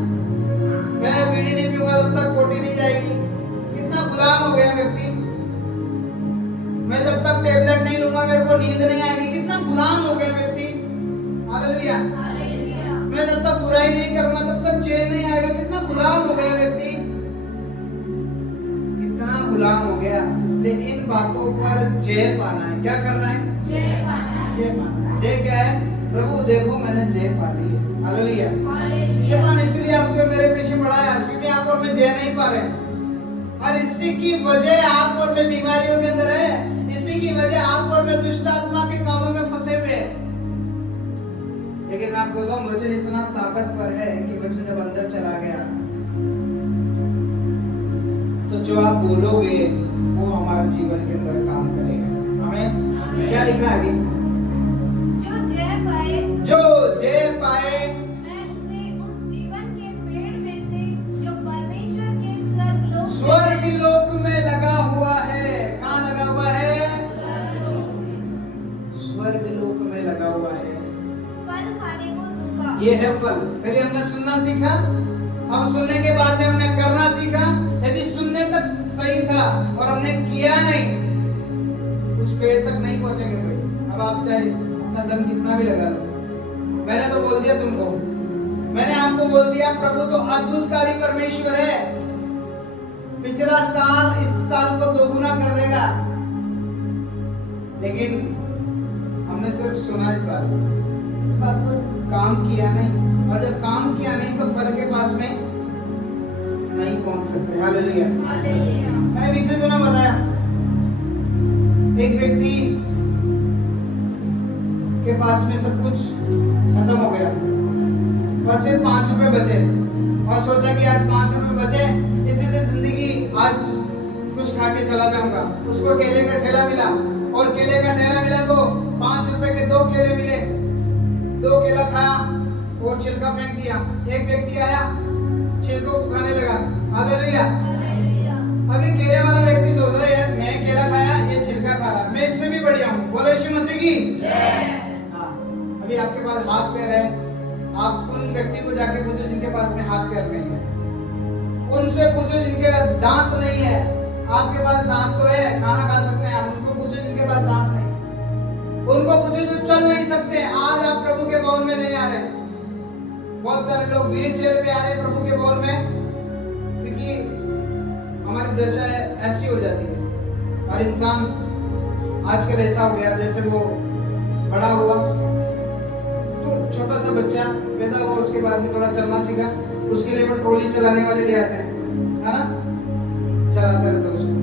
मैं बीड़ी नहीं पीऊंगा तब तक पोटी नहीं जाएगी। कितना गुलाम हो गया व्यक्ति। मैं जब तक टेबलेट नहीं लूंगा मेरे को नींद नहीं आएगी। कितना गुलाम हो गया व्यक्ति। हालेलुया। मैं जब तक बुराई नहीं करूंगा तब तक चैन नहीं आएगा। कितना गुलाम हो गया व्यक्ति, इतना गुलाम हो गया। इसलिए इन बातों पर जय पाना है। क्या करना है? जय पाना है। जय पाना है। जय क्या है? प्रभु देखो मैंने जय पा ली है। हालेलुया। शैतान इसलिए आपके मेरे पीछे पड़ा है आज, क्योंकि आप और मैं जय नहीं पा रहे, और इसी की वजह आप और मैं बीमारियों के अंदर है। इसी की वजह आप और मैं दुष्ट आत्मा के कामों में फंसे हुए हैं। लेकिन मैं आपको बताऊं, वचन इतना ताकतवर है कि वचन जब अंदर चला गया तो जो आप बोलोगे वो हमारे जीवन के अंदर काम करेगा। हमें क्या लिखा है आगे? जो जय पाए मैं उसे उस जीवन के पेड़ में से जो परमेश्वर के स्वर्ग लोक में लगा हुआ है। कहाँ लगा हुआ है? स्वर्ग लोक में लगा हुआ है। फल खाने को दूंगा। ये है फल। पहले हमने सुनना सीखा, अब सुनने के बाद में हमने करना सीखा। यदि सुनने तक सही था और हमने किया नहीं, उस पेड़ तक नहीं पहुंचेंगे कोई। अब आप चाहे अपना दम कितना भी लगा लो, मैंने तो बोल दिया तुमको, मैंने आपको बोल दिया प्रभु तो अद्भुतकारी परमेश्वर है। पिछला साल इस साल को दोगुना कर देगा, लेकिन हमने सिर्फ सुना इस बात पर काम किया नहीं। और जब काम किया नहीं तो फल के पास में नहीं पहुंच सकते। हालेलुया। मैंने बीते दिनों बताया, एक व्यक्ति के पास में सब कुछ खत्म हो गया और सिर्फ 5 रुपए बचे, और सोचा कि आज 5 रुपए बचे, इसी से जिंदगी आज कुछ खा के चला जाऊंगा। उसको केले का ठेला मिला, और केले का ठेला मिला तो 5 रुपए के 2 केले मिले। 2 केला खाया और छिलका फेंक दिया। एक व्यक्ति आया, छिलकों को खाने लगा। हालेलुया। अभी केले वाला व्यक्ति सोच रहा है, मैं केला खाया, ये छिलका खा रहा, मैं इससे भी बढ़िया हूँ। बोलो यीशु मसीह की। हाँ, अभी आपके पास हाथ पैर है, आप उन व्यक्ति को जाके पूछो जिनके पास में हाथ पैर नहीं है, उनसे पूछो जिनके दांत नहीं है। आपके पास दांत तो है, खाना खा सकते हैं आप, उनको पूछो जिनके पास दांत नहीं, उनको पूछो जो चल नहीं सकते। आज आप प्रभु के भवन में नहीं आ रहे। बहुत सारे लोग व्हील चेयर पे आ रहे हैं प्रभु के भवन में, क्योंकि हमारी दशा ऐसी हो जाती है। और इंसान आजकल ऐसा हो गया, जैसे वो बड़ा हुआ तो छोटा सा बच्चा पैदा हुआ, उसके बाद में थोड़ा चलना सीखा, उसके लिए वो ट्रॉली चलाने वाले ले आते हैं, है ना, चलाते रहते उसको।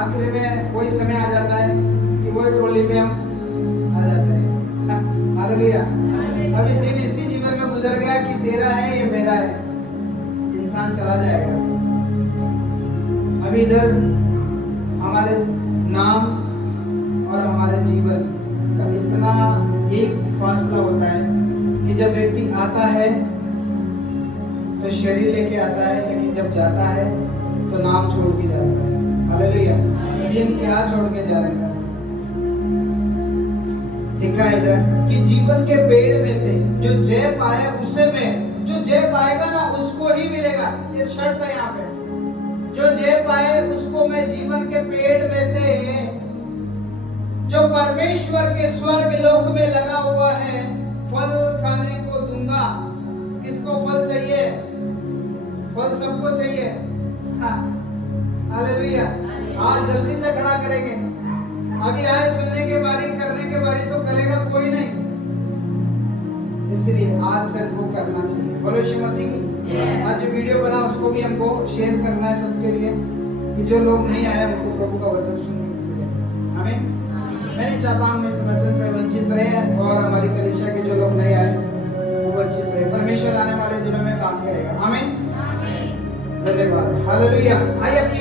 आखिर में वही समय आ जाता है कि वही ट्रॉली पे हम आ जाते हैं। हालेलुया। अभी दिन इसी जीवन में गुजर गया कि तेरा है ये मेरा है, इंसान चला जाएगा। अभी इधर हमारे नाम और हमारे जीवन का इतना एक फासला होता है कि जब व्यक्ति आता है तो शरीर लेके आता है, लेकिन जब जाता है तो नाम छोड़ के जाता है। हालेलुया। अभी हम क्या छोड़ के जा रहे हैं? लिखा है इधर कि जीवन के पेड़ में से जो जय पाए उसे में, जो जय पाएगा ना उसको ही मिलेगा। ये शर्त है यहाँ पे, जो जय पाए उसको मैं जीवन के पेड़ में से जो परमेश्वर के स्वर्ग लोक में लगा हुआ है फल खाने को दूंगा। किसको फल चाहिए? फल सबको चाहिए। हाँ, हालेलुया। आज जल्दी से खड़ा करेंगे। अभी आए सुनने के बारी, करने के बारी तो करेगा कोई नहीं, इसलिए आज से हमको करना चाहिए। बोलो यीशु मसीह की। आज जो वीडियो बना उसको भी हमको शेयर करना है सबके लिए, कि जो लोग नहीं आए उनको प्रभु का वचन सुनने को मिले। आमीन। मैं नहीं चाहता हम इस वचन से वंचित रहे और हमारी कलीसिया के जो लोग नहीं आए वो वंचित रहे। परमेश्वर आने वाले दिनों में काम करेगा। आमीन। धन्यवाद। हालेलुया। आइए अपनी